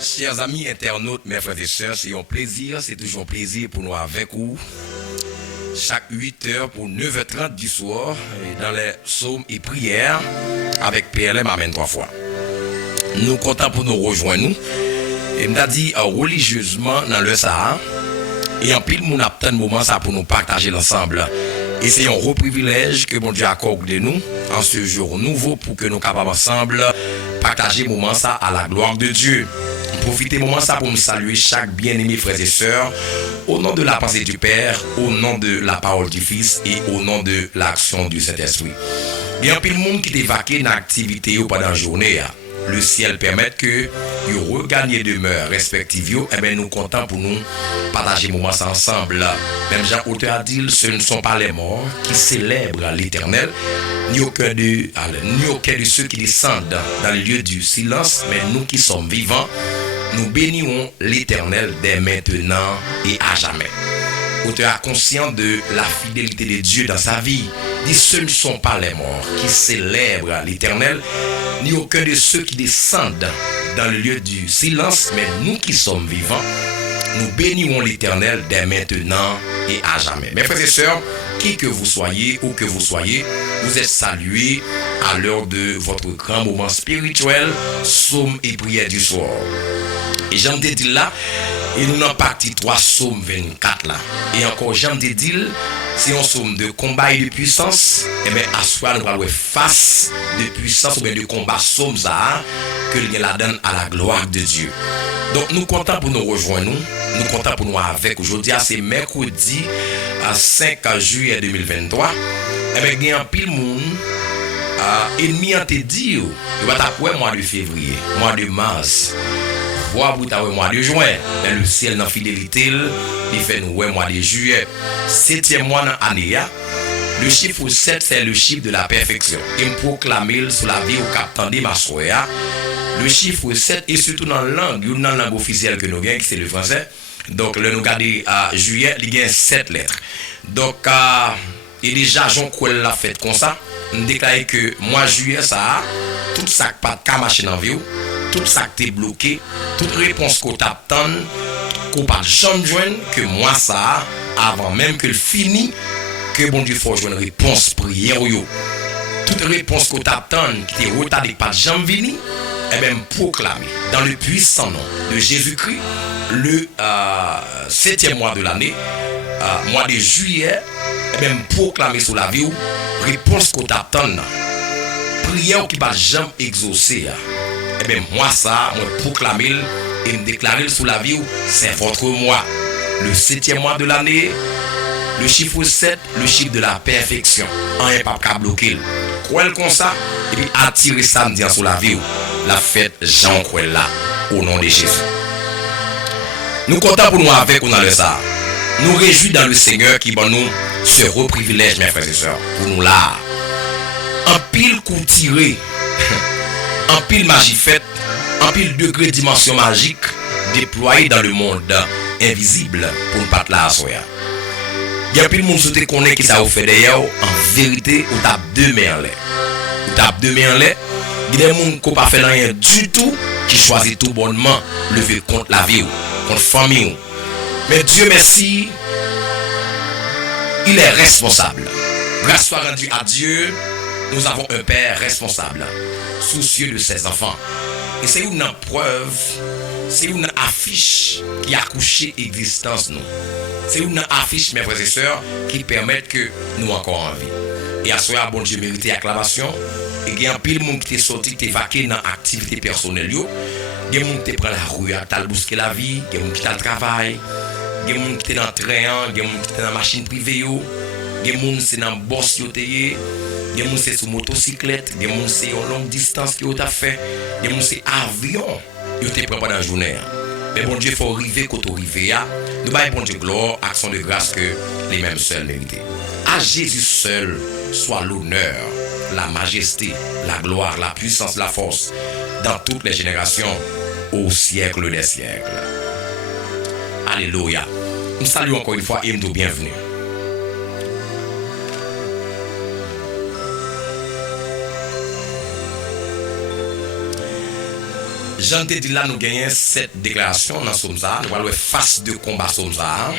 Chers amis internautes, mes frères et sœurs, c'est un plaisir, c'est toujours un plaisir pour nous avec vous. Chaque 8 heures pour 9h30 du soir, et dans les psaumes et prières, avec PLM Amen 3 fois. Nous comptons pour nous rejoindre nous. Et m'a dit religieusement dans le Sahara. Et en pile, mon attend moment ça pour nous partager l'ensemble. Et c'est un gros privilège que mon Dieu accorde de nous en ce jour nouveau pour que nous capables ensemble partager le moment ça à la gloire de Dieu. Profitez moment ça pour me saluer chaque bien-aimé frères et sœurs au nom de la pensée du Père, au nom de la parole du Fils et au nom de l'action du Saint-Esprit. Il y a un pile monde qui est vaqué dans l'activité pendant la journée. Le ciel permet que vous regagnez demeure respective, et bien nous comptons pour nous partager moment ensemble. Même Jean auteur a dit, ce ne sont pas les morts qui célèbrent l'Éternel, ni aucun de ceux qui descendent dans le lieu du silence, mais nous qui sommes vivants, nous bénirons l'Éternel dès maintenant et à jamais. Auteur conscient de la fidélité de Dieu dans sa vie, dit ce ne sont pas les morts qui célèbrent l'Éternel, ni aucun de ceux qui descendent dans le lieu du silence, mais nous qui sommes vivants, nous bénirons l'Éternel dès maintenant et à jamais. Mes frères et sœurs, qui que vous soyez, où que vous soyez, vous êtes salués à l'heure de votre grand moment spirituel, psaume et prière du soir. Et j'aime te dire là, et nous en partie 3 psaume 24 là. Et encore j'aime te dire, c'est un psaume de combat et de puissance, et bien à soi nous allons face de puissance ou bien de combat psaume ça, que l'on la donne à la gloire de Dieu. Donc nous comptons pour nous rejoindre, nous comptons pour nous avec. Aujourd'hui c'est mercredi 5 juillet 2023. Et bien il y a un pile monde, ennemi en te dit, il va t'apprendre mois de février, mois de mars. Voir pour le mois de juin, le ciel dans fidélité, il fait nous mois de juillet, 7e mois dans l'année. Le chiffre 7, c'est le chiffre de la perfection. Il me proclame sur la vie au capitaine de ma soeur. Le chiffre 7 est surtout dans la langue officielle que nous avons, qui c'est le français. Donc, le nous regardons à juillet, il y a 7 lettres. Donc, et déjà, j'en crois la fête comme ça. On déclare que mois juillet, ça, tout ça pas de machine en vie. Tout ça qui est bloqué, toute réponse qu'on t'attend, qu'on pas jamais joindre, que moi ça, avant même que le fini, que bon Dieu faut jouer une réponse prière yo. Toute réponse qu'on t'attend, qui est retardée pas jamais venir, et même proclamer dans le puissant nom de Jésus-Christ, le 7e mois de l'année, mois de juillet, et même proclamer sur la vie, réponse qu'on t'attend, prière qui va jamais exaucer. Eh bien, moi, ça, je proclame et me déclare sous la vie, c'est votre mois. Le 7e mois de l'année, le chiffre 7, le chiffre de la perfection. On n'est pas qu'à bloquer. Croyez comme ça, et puis attirer samedi sous la vie. La fête Jean croyez là, au nom de Jésus. Nous comptons pour nous avec ou dans le ça. Nous réjouissons dans le Seigneur qui va nous ce gros privilège, mes frères et sœurs, pour nous là. En pile coup tiré. En pile magie faite, en pile degré dimension magique déployée dans le monde invisible pour ne pas te la assoyer. Il y a pile monde qui connaît qui ça vous fait d'ailleurs en vérité ou tape deux mains en l'air. Ou tape deux mains en l'air, il y a des gens qui n'ont pas fait rien du tout qui choisissent tout bonnement lever contre la vie ou contre la famille. Mais Dieu merci, il est responsable. Grâce soit rendue à Dieu. Nous avons un père responsable, soucieux de ses enfants. Et c'est une preuve, c'est une affiche qui a couché l'existence nous. C'est une affiche, mes frères et sœurs, qui permettent que nous encore en vie. Et à ce moment, bon Dieu mérite acclamation. Et il y a un pile de monde qui est sorti, qui est vaqué dans l'activité personnelle. Il y a des gens qui prennent la rue, qui ont bousqué la vie, il y a des gens qui ont le travail, il y a des gens qui sont dans le train, il y a des gens qui sont dans la machine privée, il y a des gens qui sont dans le boss. Il y a des gens qui sont sur motocyclette, il y a des gens qui sont en longue distance qui ont fait, il y a des gens qui sont avion qui ont été préparés dans la journée. Mais bon Dieu, il faut arriver quand on arrive. Nous baillons bon Dieu gloire, action de grâce que les mêmes seuls méritent. À Jésus seul soit l'honneur, la majesté, la gloire, la puissance, la force, dans toutes les générations, au siècle des siècles. Alléluia. Nous saluons encore une fois et nous bienvenue. Jean te dit là, nous gagnons cette déclaration dans Somme ça. Nous allons face de combat Somme ça.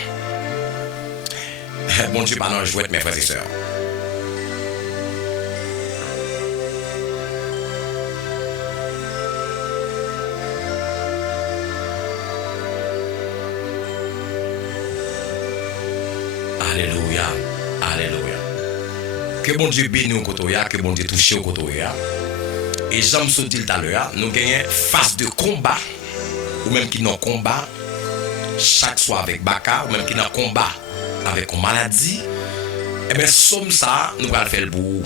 Bon Dieu, pendant jouet, mes frères et sœurs. Alléluia. Alléluia. Que bon Dieu bénisse au côté, que bon Dieu touche au côté. Et j'aime ce dit tout à l'heure, nous gagnons face de combat, ou même qui n'ont combat, chaque soir avec Baka, ou même qui n'ont combat avec une maladie, et bien, somme ça, nous allons faire le bout.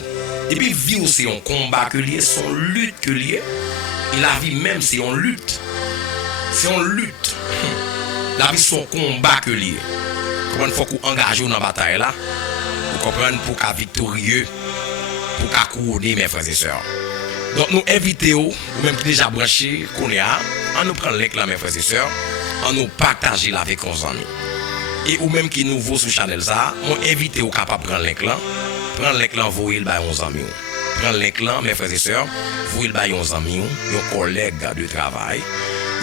Et puis, vie aussi, un combat que lié, son lutte que lié, et la vie même, c'est une lutte. C'est une lutte. La vie, c'est un combat que lié. Comment il faut qu'on engage dans la bataille là, pour comprendre, pour qu'à victorieux, pour qu'à couronner, mes frères et sœurs. Donc nous invitons, ou même qui déjà branché, qu'on est à nous prendre l'éclat, mes frères et sœurs, à nous partager avec nos amis. Et ou même qui nouveau sur Chanel ça, on invite au capable de prendre l'éclat, vous il ba nos amis. Prendre l'éclat, mes frères et sœurs, vous il ba nos amis, nos collègues de travail,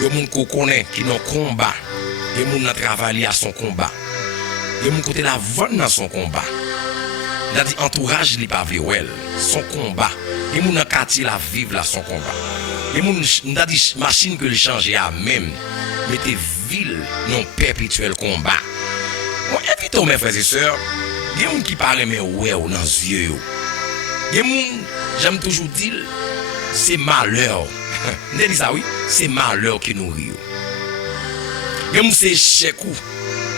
les gens qu'on connaît qui n'ont combat, les gens qui travaillent à son combat, les gens qui la vente dans son combat. Il a dit entourage li pas vle son combat. Et moun nan quartier la vivre là son combat. Et moun n'a dit machine que le changer à même mettez ville non perpétuel combat. Bon invitons mes frères et sœurs, il y a moun qui parle mais ouais dans yeux yo. Il y a moun j'aime toujours dire c'est malheur. On dit ça oui, c'est malheur qui nous rit. Il y a moun c'est chèque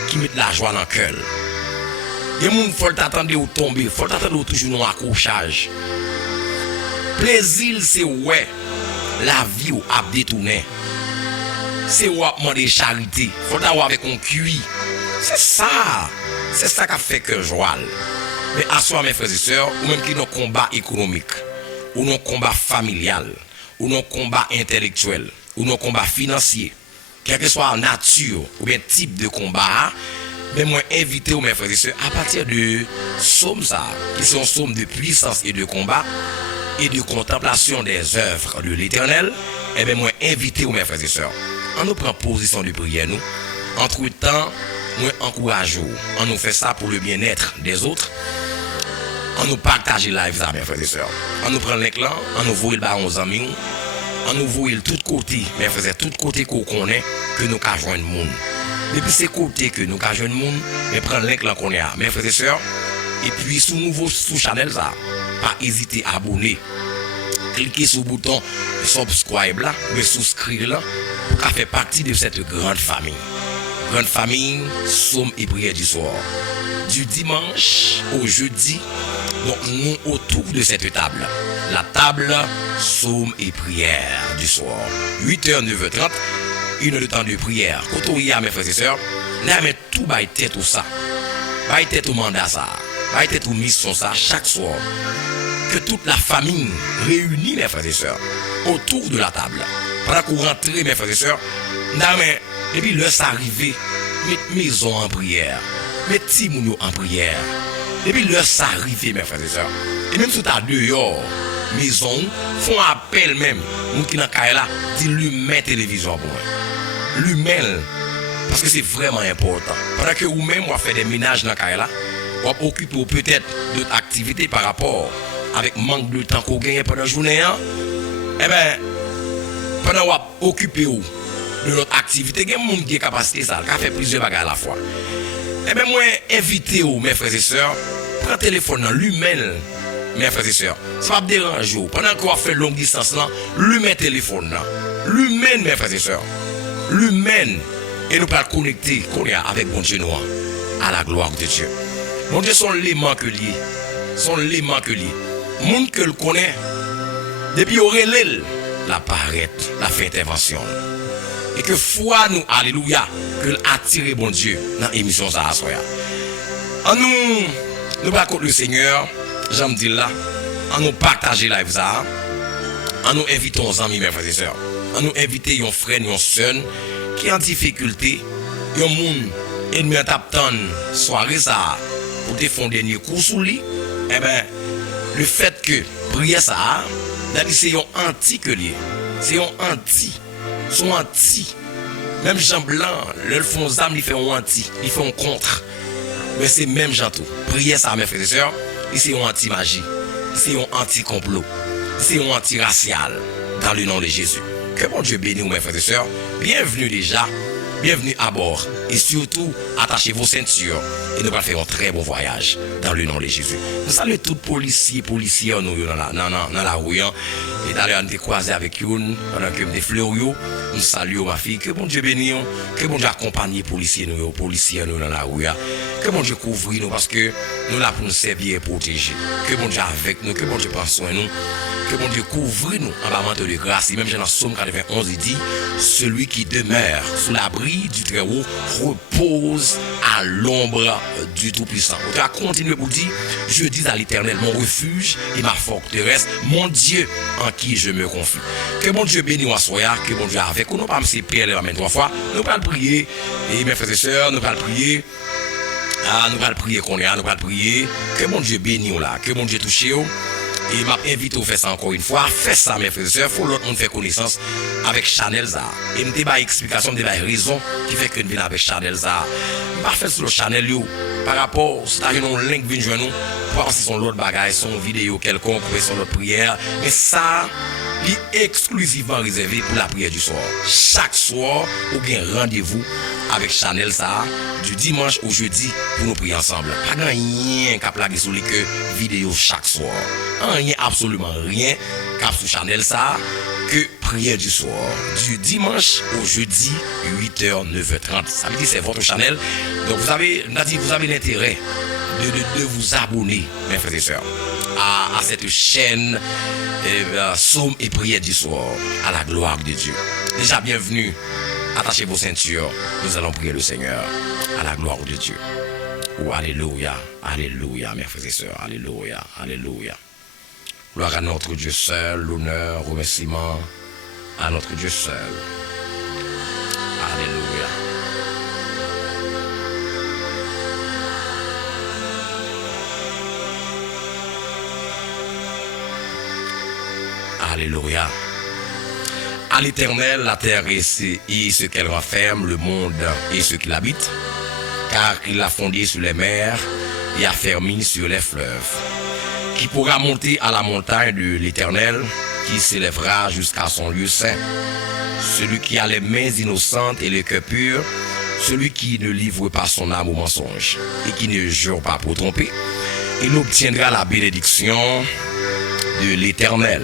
qui met la joie dans le cœur. Il y a des gens qui t'attendre ou tomber, il faut t'attendre toujours dans accrochage. Plaisir, c'est ouais, la vie ou a détourné. C'est ouais, demander charité. Il faut t'avoir avec un cuit. C'est ça qui fait que joie. Mais à soi, mes frères et sœurs, ou même qui ont un combat économique, ou un combat familial, ou un combat intellectuel, ou un combat financier, quelle que soit la nature ou bien type de combat, mais moi invité mes frères et sœurs à partir de somme ça, qui sont somme de puissance et de combat et de contemplation des œuvres de l'Éternel, et bien moi invité mes frères et sœurs, on nous prend position de prière nous, entre temps, moi encourageons, on nous fait ça pour le bien-être des autres, on nous partage live ça mes frères et sœurs, on nous prend l'éclat, on nous voit le bas aux amis, on nous voit de tous côtés, mes frères et tous côtés qu'on connaît, que nous avons joindre le monde. Depuis ces côtés que nous avons le monde, mais prendre l'éclat qu'on est à, mes frères et sœurs, et puis sous nouveau sous Chanel ça, pas hésiter à abonner. Cliquez sur le bouton subscribe là, mais souscrire là, pour faire partie de cette grande famille. Grande famille, somme et prière du soir. Du dimanche au jeudi, donc nous autour de cette table. La table, somme et prière du soir. 8h, 9h30. Une heure de temps de prière. Quand on y a mes frères et sœurs, là met tout bail tête tout ça. Bail tête au mandat ça. Bail tête aux mission ça chaque soir. Que toute la famille réunie mes frères et sœurs autour de la table. Pendant qu'on rentre mes frères et sœurs, là mais depuis l'heure ça arrivé, mettre maison en prière. Mettre Timounio en prière. Depuis l'heure ça arrivé mes frères et sœurs. Et même si tu as dehors maison font appel même nous qui dans caille là dit l'humain télévision pour moi. L'humain parce que c'est vraiment important. Pendant que vous-même vous fait des ménages dans caille là, vous occupez peut-être d'autres activités par rapport avec manque de temps qu'on gagne pendant la journée hein? Eh ben pendant vous occupez de notre activité, il y a des gens qui ont capacité ça, qui fait plusieurs bagages à la fois. Eh ben moi invitez vous mes frères et sœurs, prends téléphone dans l'humain. Mes frères et sœurs, ça va déranger. Pendant qu'on fait longue distance là, l'humain téléphone là. L'humain, mes frères et sœurs. L'humain. Et nous pas connecter avec bon Dieu noir. À la gloire de Dieu. Mon Dieu sont l'aimant que lié. Sont l'aimant que lié. Monde que le connaît. Depuis Aurélie, la paraît, la fait intervention. Et que foi nous, alléluia, que l'attirer bon Dieu dans l'émission ça à soya. En nous pas contre le Seigneur. J'aime dire là, en nous partager live ça, en nous invitons nos amis, mes frères et sœurs, en nous inviter un frère, une sœur qui est en difficulté, un monde ennemi en tapant soirée ça pour te faire un dernier coup sous lui, eh ben, le fait que prier ça, c'est un anti que lié, c'est un anti. sont anti. Même Jean Blanc, le font zam, ils font anti, ils font contre. Mais c'est même Jean tout. Priez ça, mes frères et sœurs. Ici, on anti-magie. Ici, on anti-complot. Ici, on anti-racial. Dans le nom de Jésus. Que bon Dieu bénisse, mes frères et sœurs. Bienvenue déjà. Bienvenue à bord. Et surtout, attachez vos ceintures. Et nous allons faire un très bon voyage. Dans le nom de Jésus. Nous saluons tous les policiers, policières nous, dans la rue. Et d'ailleurs, nous sommes croisés avec eux. Pendant que nous fleurions. Nous saluons ma fille. Que bon Dieu bénisse. Que bon Dieu accompagne les policiers nous, policiers nous dans la rue. Que bon Dieu couvre nous parce que nous là pour nous servir et protéger. Que bon Dieu avec nous. Que bon Dieu prend soin de nous. Que bon Dieu couvre nous en bas de grâce. Et même dans Somme 91, il dit, celui qui demeure sous l'abri du Très-Haut repose à l'ombre du Tout-Puissant. On va continuer pour dire, je dis à l'Éternel, mon refuge et ma forteresse, mon Dieu en qui je me confie. Que bon Dieu bénisse moi soya, que bon Dieu avec nous. Nous pas me Pierre la main 3 fois. Nous allons prier. Et mes frères et sœurs, nous allons prier. Nous allons prier qu'on est là, nous allons prier. Que bon Dieu bénisse là, que bon Dieu touche. Et m'a invité à faire ça encore une fois. Faites ça, mes frères et sœurs. Il faut l'autre monde faire connaissance avec Chanel Zahar. Et je vais explication, je vais raison qui fait que nous venons avec Chanel Zahar. Je ne vais pas faire sur le Chanel par rapport à un link qui vient nous. Pour voir si son l'autre bagage, son vidéo quelconque, son autre prière. Mais ça, est exclusivement réservé pour la prière du soir. Chaque soir, vous avez un rendez-vous avec Chanel Zahar du dimanche au jeudi pour nous prier ensemble. Pas rien qu'à plaguer sur les vidéos chaque soir. Rien, absolument rien qu'à sur Chanel Zahar que prière du soir. Du dimanche au jeudi, 8h, 9h30. Ça veut dire c'est votre Chanel. Donc vous avez l'intérêt de vous abonner, mes frères et sœurs, à cette chaîne Somme et prière du soir, à la gloire de Dieu. Déjà bienvenue, attachez vos ceintures, nous allons prier le Seigneur, à la gloire de Dieu. Oh, alléluia, alléluia, mes frères et sœurs, alléluia, alléluia. Gloire à notre Dieu seul, l'honneur, remerciement à notre Dieu seul. Alléluia. Alléluia. À l'Éternel, la terre et ce qu'elle renferme, le monde et ce qui l'habite, car il l'a fondé sur les mers et affermi sur les fleuves. Qui pourra monter à la montagne de l'Éternel, qui s'élèvera jusqu'à son lieu saint. Celui qui a les mains innocentes et le cœur pur, celui qui ne livre pas son âme au mensonge et qui ne jure pas pour tromper, il obtiendra la bénédiction de l'Éternel.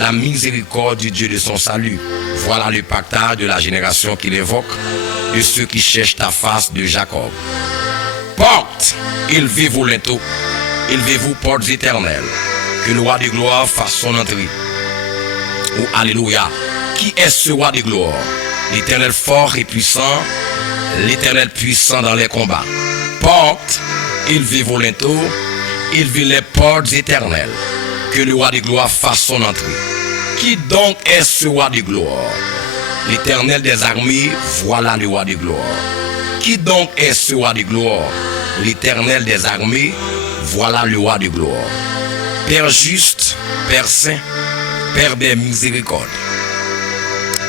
La miséricorde du Dieu de son salut. Voilà le pactage de la génération qu'il évoque, de ceux qui cherchent ta face de Jacob. Porte, élevez-vous linteaux, élevez-vous portes éternelles, que le roi de gloire fasse son entrée. Oh, alléluia. Qui est ce roi de gloire? L'Éternel fort et puissant, l'Éternel puissant dans les combats. Porte, élevez vos linteaux, élevez les portes éternelles, que le roi de gloire fasse son entrée. Qui donc est ce roi de gloire? L'Éternel des armées, voilà le roi de gloire. Qui donc est ce roi de gloire? L'Éternel des armées, voilà le roi de gloire. Père juste, Père saint, Père des miséricordes,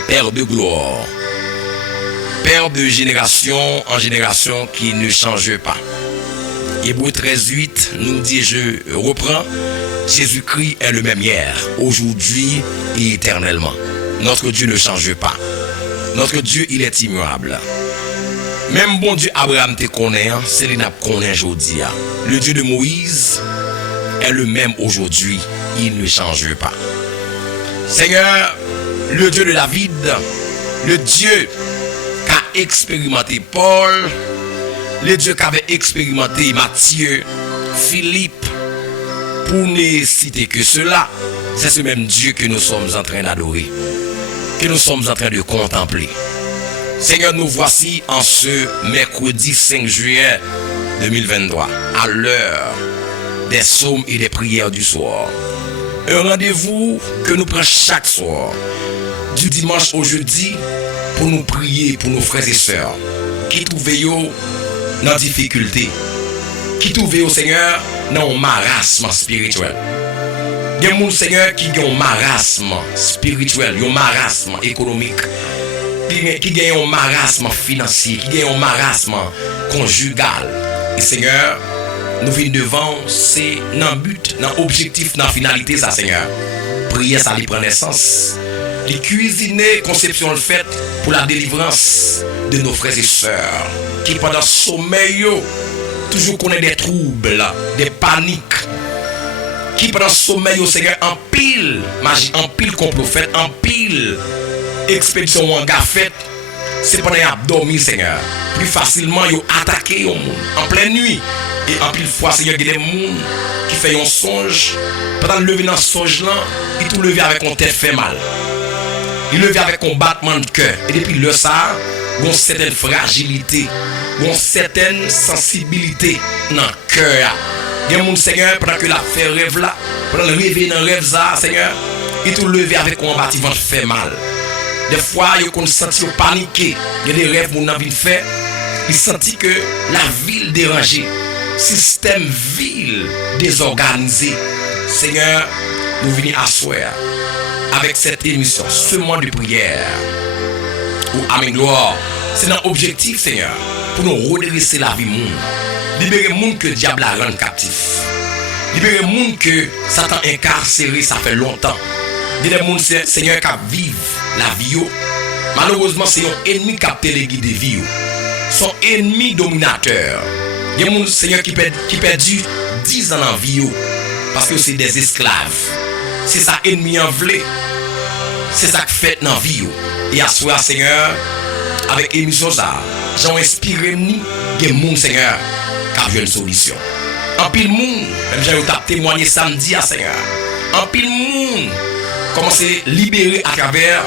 Père de gloire, Père de génération en génération qui ne change pas. Hébreux 13:8 nous dit, je reprends, Jésus-Christ est le même hier, aujourd'hui et éternellement. Notre Dieu ne change pas. Notre Dieu, il est immuable. Même bon Dieu Abraham te connaît, c'est lui qui connaît aujourd'hui. Le Dieu de Moïse est le même aujourd'hui, il ne change pas. Seigneur, le Dieu de David, le Dieu qui a expérimenté Paul, le Dieu qui avait expérimenté Matthieu, Philippe, pour ne citer que cela, c'est ce même Dieu que nous sommes en train d'adorer, que nous sommes en train de contempler. Seigneur, nous voici en ce mercredi 5 juillet 2023, à l'heure des psaumes et des prières du soir. Un rendez-vous que nous prenons chaque soir, du dimanche au jeudi, pour nous prier pour nos frères et sœurs qui trouvent dans difficulté, qui trouvent au Seigneur dans un marasme spirituel. Il y a des gens, Seigneur, qui ont un marasme spirituel, un marasme économique, qui ont un marasme financier, qui ont un marasme conjugal. Et Seigneur, nous venons devant, c'est dans le but, dans l'objectif, dans la finalité, ça, Seigneur. Prière, ça lui prend naissance. Les cuisiner, conception le fait pour la délivrance de nos frères et sœurs qui pendant le sommeil, toujours connaissent des troubles, des paniques. Qui pendant le sommeil, Seigneur, en pile magie, en pile complot fait, en pile expédition en gafette. C'est pendant qu'ils ont dormi, Seigneur. Plus facilement, ils ont attaqué le monde en pleine nuit. Et en pile fois, Seigneur, il y a des gens qui font un songe. Pendant le lever dans ce songe-là, ils tout levé avec une tête fait mal. Il levé avec un battement de cœur. Et depuis le ça, il y a une certaine fragilité, il y a une certaine sensibilité dans le cœur. Il y a des gens, Seigneur, pendant que la fait rêve là, pendant le rêve dans le rêve ça, Seigneur, il tout levé avec un bâtiment de fait mal. Des fois, ils ont senti paniqué. Il y a des rêves qu'on a envie de faire. Ils sentent que la ville dérangée, système ville désorganisé. Seigneur, nous venons asseoir avec cette émission, ce mois de prière. Amen, gloire. C'est notre objectif, Seigneur, pour nous redresser la vie monde. Libérer le monde que le diable a rendu captif. Libérer le monde que Satan a incarcéré, ça fait longtemps. Libérer le monde, Seigneur, qui vivent la vie. Malheureusement, c'est un ennemi qui a téléguidé des vies. Son ennemi dominateur. Il y a des gens, Seigneur, qui perdu 10 ans en vie. Parce que c'est des esclaves. C'est ça ennemi en vlé. C'est ça qui fait dans la vie. Et à soi, Seigneur, avec l'émission ça, j'ai inspiré nous, des gens, Seigneur, qui ont une solution. En pile monde, même j'ai témoigné samedi à Seigneur. En pile monde, commencer à libérer à travers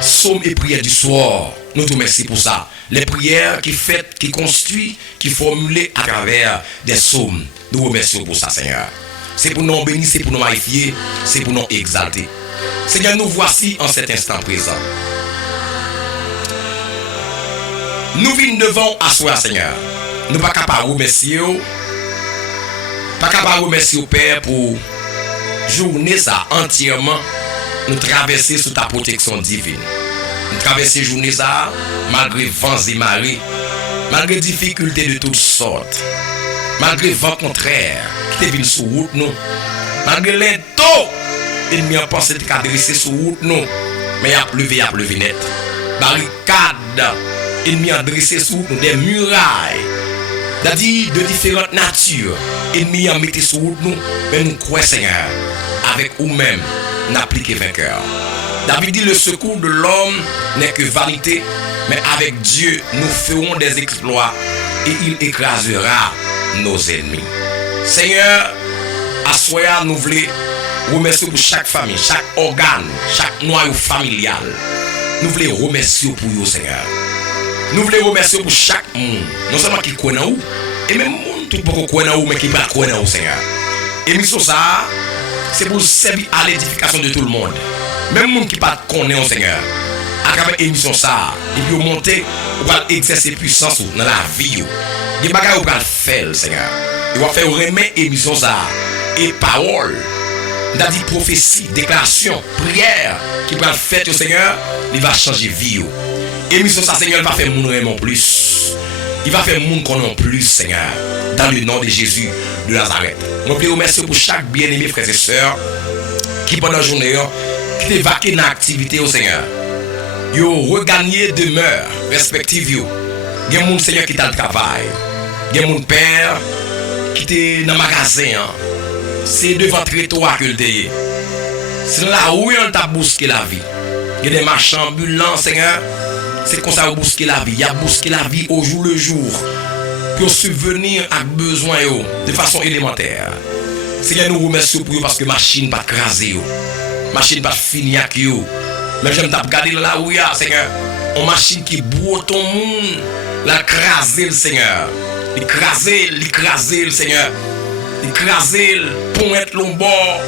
psaumes et prières du soir. Nous te remercions pour ça. Les prières qui faites, qui construisent, qui formulées à travers des psaumes. Nous remercions pour ça, Seigneur. C'est pour nous bénir, c'est pour nous magnifier, c'est pour nous exalter. Seigneur, nous voici en cet instant présent. Nous venons devant à soi, Seigneur. Nous ne sommes pas capables de remercier, pas capables de remercier au Père pour journée ça entièrement. Nous traverser sous ta protection divine. Nous traverser journée ça malgré vents et marées, malgré difficultés de toutes sortes, malgré vent contraire qui te vient sur route nous, malgré l'into ennemi a pensé de dresser sur route nous, mais il a pleuvé net. Barricade ennemi a dressé sur nous des murailles, c'est-à-dire de différentes natures. Ennemi a mis sur route nous, mais nous croyons, Seigneur, avec nous-mêmes, n'appliquer vainqueur. David dit le secours de l'homme n'est que vanité, mais avec Dieu nous ferons des exploits et il écrasera nos ennemis. Seigneur, à soi nous voulons remercier pour chaque famille, chaque organe, chaque noyau familial. Nous voulons remercier pour vous, Seigneur. Nous voulons remercier pour chaque monde, non seulement qui connaît où, et même monde tout pour connaître où, mais qui ne connaît pas où, Seigneur. Et mission ça, c'est pour servir à l'édification de tout le monde. Même les gens qui ne connaissent pas, Seigneur, à travers l'émission ça, et puis monter, on va exercer puissance dans la vie. Il y a des choses qu'on va faire, Seigneur. Il va faire remettre l'émission ça, et parole, c'est-à-dire prophétie, déclaration, prière, qui va faire au Seigneur, il va changer vie. L'émission ça, Seigneur, il va faire mon vraiment plus. Il va faire mon connaître plus, Seigneur, dans le nom de Jésus de Nazareth. Je vous remercie pour chaque bien-aimé frères et sœurs qui pendant la journée qui est vaqué dans l'activité au Seigneur. Ils ont regagné demeure respective. Il y a des gens, Seigneur, qui t'a le travail. Il y a des gens, Père, qui était dans le magasin. C'est devant le trottoir que le est. C'est là où on t'a bousqué la vie. Il y a des marchands ambulants, Seigneur. C'est comme ça qu'on bousqué la vie. Il y a bousqué la vie au jour le jour. Pour subvenir à besoin de façon élémentaire. Seigneur, nous remercions pour vous parce que la machine pas crasée. La machine pas finie avec vous. Mais j'aime regarder là où il y a, Seigneur. Une machine qui boit ton monde. L'écraser, le Seigneur. L'écraser, le Seigneur. L'écraser, pointe lombard.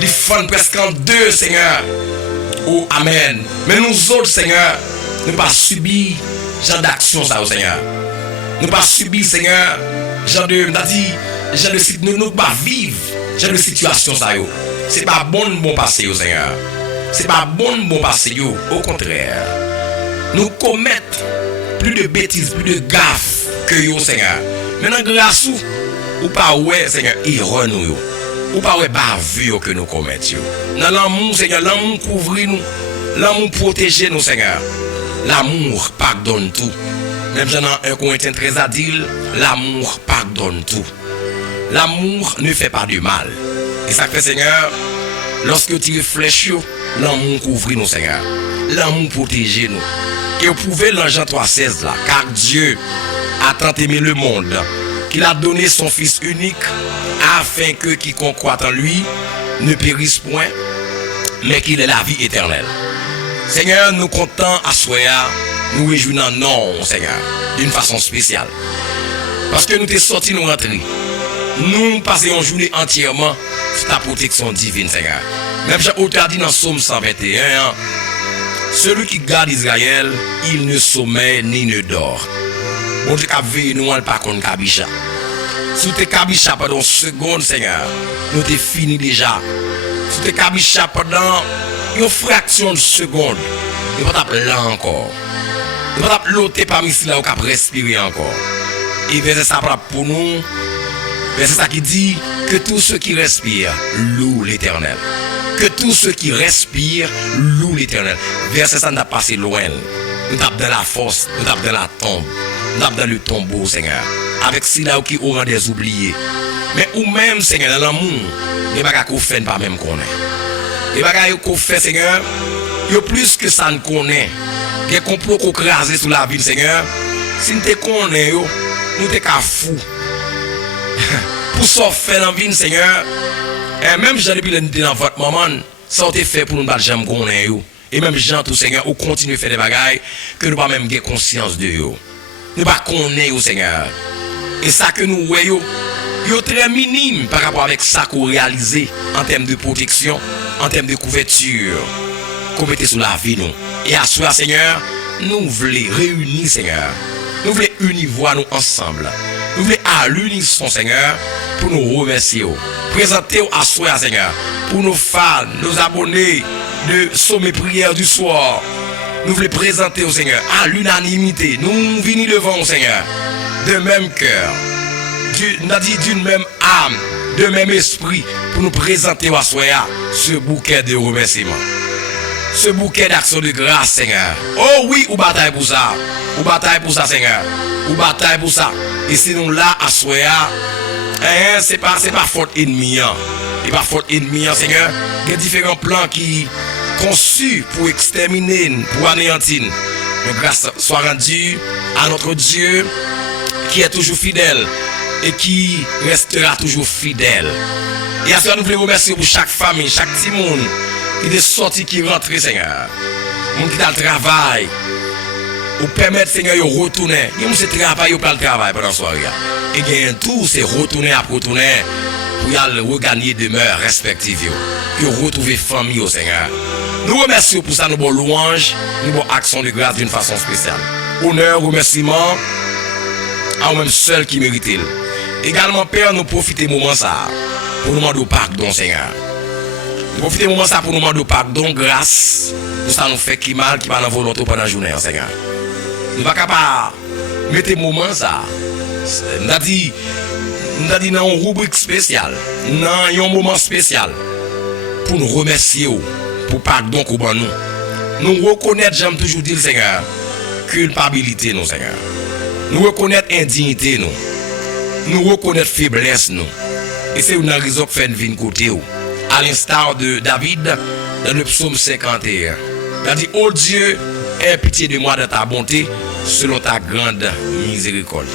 Les fans presque en deux, Seigneur. Oh, Amen. Mais nous autres, Seigneur, ne pas subir genre d'action, ça, Seigneur. Ne pas subir, Seigneur, genre de, nous pas vivre genre de situation, ça, C'est pas bon passé, Seigneur. C'est pas bon passé, au contraire. Nous commettons plus de bêtises, plus de gaffes que yo, Seigneur. Maintenant, grâce ou pas, ouais, Seigneur, erreur nous, ou pas, ouais, bavure que nous commettons. Dans l'amour, Seigneur, l'amour couvre nous, l'amour protège nous, Seigneur. L'amour pardonne tout. Même dans 1 Corinthiens 13 à dire, l'amour pardonne tout. L'amour ne fait pas du mal. Et ça fait, Seigneur, lorsque tu réfléchis, l'amour couvre nous, Seigneur. L'amour protège nous. Et vous pouvez dans Jean 3,16 là, car Dieu a tant aimé le monde qu'il a donné son Fils unique afin que quiconque croit en lui ne périsse point, mais qu'il ait la vie éternelle. Seigneur, nous comptons à soir, nous réjouissons non, Seigneur, d'une façon spéciale. Parce que nous t'es sortis, nous rentrés. Nous passons une journée entièrement sous ta protection divine, Seigneur. Même Jean-Auteur dit dans Psaume 121, celui qui garde Israël, il ne sommeille ni ne dort. Bon Dieu, qu'a veillé nous, on pas contre Kabicha. Si tu es Kabicha pendant une seconde, Seigneur, nous t'es fini déjà. Si tu es Kabicha pendant une fraction de seconde, tu ne vas pas là encore. Tu ne vas pas l'ôter parmi ici là où tu vas respirer encore. Et verset ça pour nous. Verset ça qui dit que tous ceux qui respirent louent l'Éternel. Que tous ceux qui respirent louent l'Éternel. Verset ça n'a pas passé loin. Nous tapons dans la fosse, nous tapons dans la tombe, nous tapons dans le tombeau, Seigneur. Avec ceux-là qui auront des oubliés. Mais ou même, Seigneur, dans l'amour, les bagages qu'on fait pas même qu'on est. Les bagages qu'on fait, Seigneur, il y a plus que ça ne connaît. Des complots qu'on crase sur la ville, Seigneur. Si nous te connaissons, nous te fous. Pour ça faire dans la vie, Seigneur. Et même si depuis dans votre maman, ça a été fait pour nous ne pas jamais connaître. Et même gens tout Seigneur, ou continuer à faire des bagailles que nous pas même avoir conscience de eux. Nous pas connaître Seigneur. Et ça que nous voyons, est très minime par rapport avec ça qu'on réalise en termes de protection, en termes de couverture qu'on mettait sur la vie nous. Et à ce Seigneur, nous voulons réunir Seigneur. Nous voulons unir voix nous ensemble. Nous voulons à l'unisson Seigneur pour nous remercier. Présenter à soi Seigneur pour nos fans, nos abonnés de sommet prière du soir. Nous voulons présenter au Seigneur à l'unanimité. Nous venons devant au Seigneur de même cœur, d'une même âme, de même esprit pour nous présenter à soi ce bouquet de remerciements. Ce bouquet d'action de grâce, Seigneur. Oh oui, ou bataille pour ça. Ou bataille pour ça, Seigneur. Ou bataille pour ça. Et si nous là, à Soya, c'est pas faute ennemie. C'est pas faute ennemie, Seigneur. Il y a différents plans qui conçus pour exterminer, pour anéantir. Mais grâce soit rendue à notre Dieu qui est toujours fidèle et qui restera toujours fidèle. Et à ce nous voulons remercier pour chaque famille, chaque petit monde qui est sorti, qui rentre, Seigneur. Monde qui a le travail. Ou permettre, Seigneur, de retourner. Il y a ce travail, ou pas le travail pendant la soirée. Et bien tout, c'est retourner à retourner pour y regagner demeure respective. Pour retrouver famille au Seigneur. Nous remercions pour ça, nous bonnes louanges, nous bonnes actions de grâce d'une façon spéciale. Honneur, remerciement à nous-mêmes seuls qui méritent. Également, Père, nous profitons de moment ça pour nous demander pardon, Seigneur. Nous profitons de moment ça pour nous demander pardon, grâce. Pour ça, nous fait qui mal, qui va dans volonté pendant la journée, Seigneur. Nous ne sommes pas capables de mettre moment ça. Nous avons dit dans une rubrique spéciale, dans un moment spécial, pour nous remercier, pour pardon qu'on nous. Nous reconnaître, j'aime toujours dire, Seigneur, culpabilité, nous, Seigneur. Nous reconnaître indignité, nous. Nous reconnaître faiblesse, nous. Et c'est une raison qui fait une vie de côté, à l'instar de David, dans le psaume 51. Il a dit, oh Dieu, aie pitié de moi de ta bonté, selon ta grande miséricorde.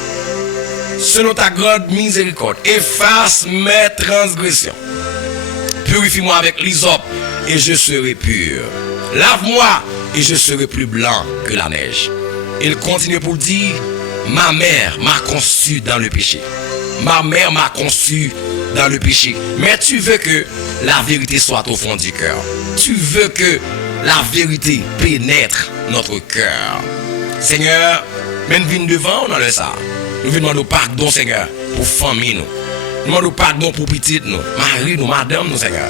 Selon ta grande miséricorde, efface mes transgressions. Purifie-moi avec l'hysope et je serai pur. Lave-moi et je serai plus blanc que la neige. Il continue pour dire, ma mère m'a conçu dans le péché. Ma mère m'a conçu dans le péché. Mais tu veux que la vérité soit au fond du cœur. Tu veux que la vérité pénètre notre cœur. Seigneur, même venir devant, on a le ça. Nous venons demander pardon, Seigneur, pour famille nous. Nous demandons pardon pour petite nous, mari nous, madame nous, Seigneur.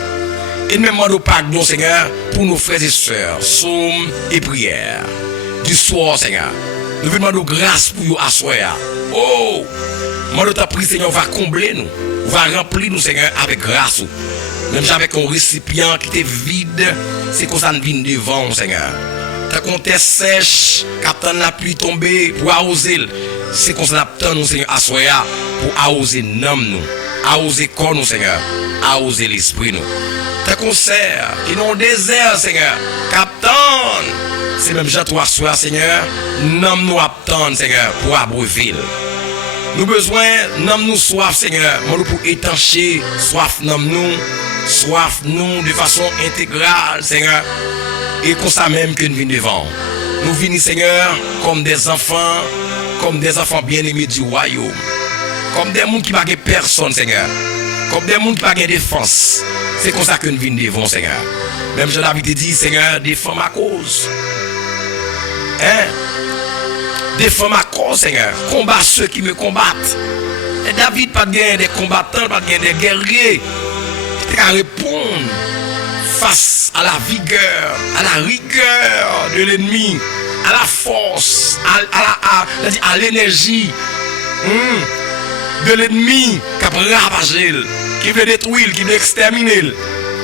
Et même demandons pardon, Seigneur, pour nos frères et sœurs, psaumes et prières. Du soir, Seigneur. Nous vous demandons grâce pour vous asseoir. Oh! Moi, nous t'en prie, Seigneur, va combler nous. Va remplir nous, Seigneur, avec grâce. Même avec un récipient qui était vide, c'est qu'on s'en vient devant, Seigneur. Tant qu'on t'est sèche, quand la pluie tomber pour arroser, c'est qu'on s'en nous, Seigneur, asseoir pour arroser nous, arroser corps nous, Seigneur, arroser l'esprit nous. Tant qu'on sert, qui n'ont désert, Seigneur, captain, c'est même Jean toi soir, Seigneur, nous attendre, Seigneur, pour abreuver. Nous besoin, nous soif, Seigneur, pour étancher, soif nous de façon intégrale, Seigneur, et comme ça même que nous venons devant. Nous venons, Seigneur, comme des enfants bien-aimés du royaume, comme des gens qui n'ont pas personne, Seigneur, comme des gens qui n'ont pas de défense. C'est comme ça que nous venons devant, Seigneur. Même Jean-David dit, Seigneur, défends ma cause. Hein? Défends ma cause, Seigneur. Combat ceux qui me combattent. Et David pas gagné des combattants, pas gagné des guerriers. Il a répondre face à la vigueur, à la rigueur de l'ennemi, à la force, à l'énergie de l'ennemi qui a ravagé, qui veut détruire, qui veut exterminer.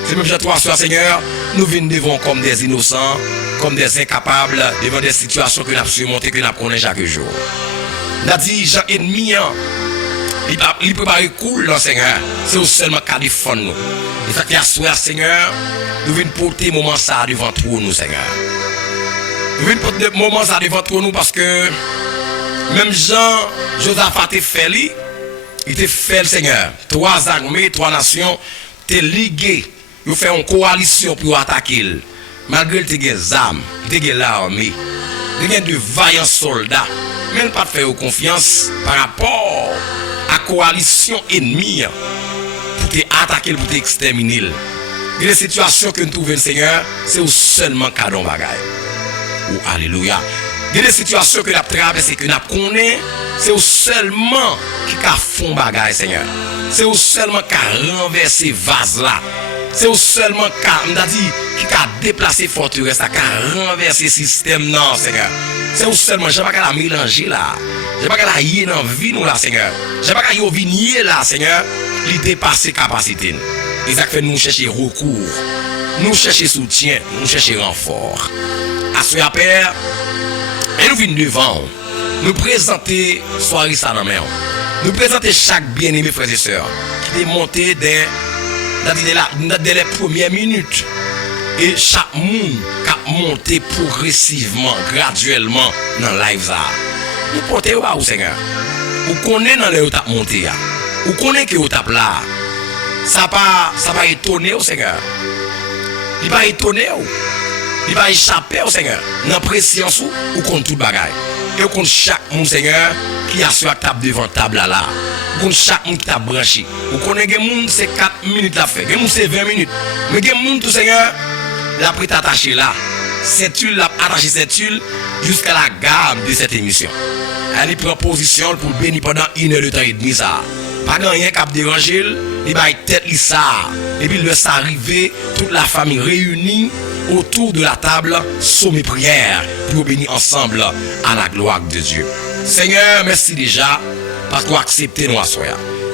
C'est même toi, Seigneur, nous venons devant comme des innocents, comme des incapables, devant des situations que nous avons surmontées, que nous connaissons chaque jour. Nous avons dit, Jean ennemi, il peut pas cool, Seigneur. C'est seulement qu'à défendre nous. Et ça, que Seigneur, nous venons porter moment ça devant nous, Seigneur. Nous venons porter moment ça devant nous parce que même Jean, Josaphat est fait, il était fait, Seigneur. 3 armées, 3 nations, t'es ligué. Ils fait une coalition pour attaquer. Malgré qu'il y a des armes, il y a l'armée, il y a de vaillants soldats, même pas de faire confiance par rapport à la coalition ennemie pour t'attaquer, pour t'exterminer. Et les situations que nous trouvons, Seigneur, c'est seulement cadeau bagaille. Oh, alléluia. Et les situations que nous avons traversées, que nous connaissons, c'est seulement qui a fond bagaille, Seigneur. C'est seulement qui a renversé vase là. C'est seulement qui a déplacé forteresse, qui a renversé le système, non, Seigneur. C'est seulement, je ne vais pas la mélanger là. Je ne vais pas la y dans la vie, nous, là, Seigneur. Je ne vais pas la venir là, Seigneur. Il dépasse ses capacités. Et ça fait nous chercher recours, nous chercher soutien, nous chercher renfort. À ce Père, et nous venons devant, nous présenter soirée ça dans la main. Nous présenter chaque bien-aimé frères et sœurs qui est monté dans les premières minutes. Et chaque monde qui a monté progressivement, graduellement dans le live. Nous portez où, Seigneur? Vous connaissez dans les étapes montées. Vous connaissez que vous êtes là. Ça va étonner au Seigneur. Il va étonner. Il va échapper au Seigneur. Dans la présence ou contre tout bagaille. Et contre chaque monde, Seigneur, qui a sur la table devant la table là. Contre chaque monde qui t'a branché. Vous connaissez que les gens, c'est 4 minutes à faire. Les gens, c'est 20 minutes. Mais les gens, tout Seigneur, la prête attachée là. Ceinture, la attaché ceinture jusqu'à la gamme de cette émission. Elle prend position pour bénir pendant 1 heure de temps et demi ça. Pas rien qui a dérangé, il va être tête ça. Et puis le ça arrivé, toute la famille réunie autour de la table, sous mes prières, pour bénir ensemble à la gloire de Dieu. Seigneur, merci déjà, parce que vous acceptez nous à soi.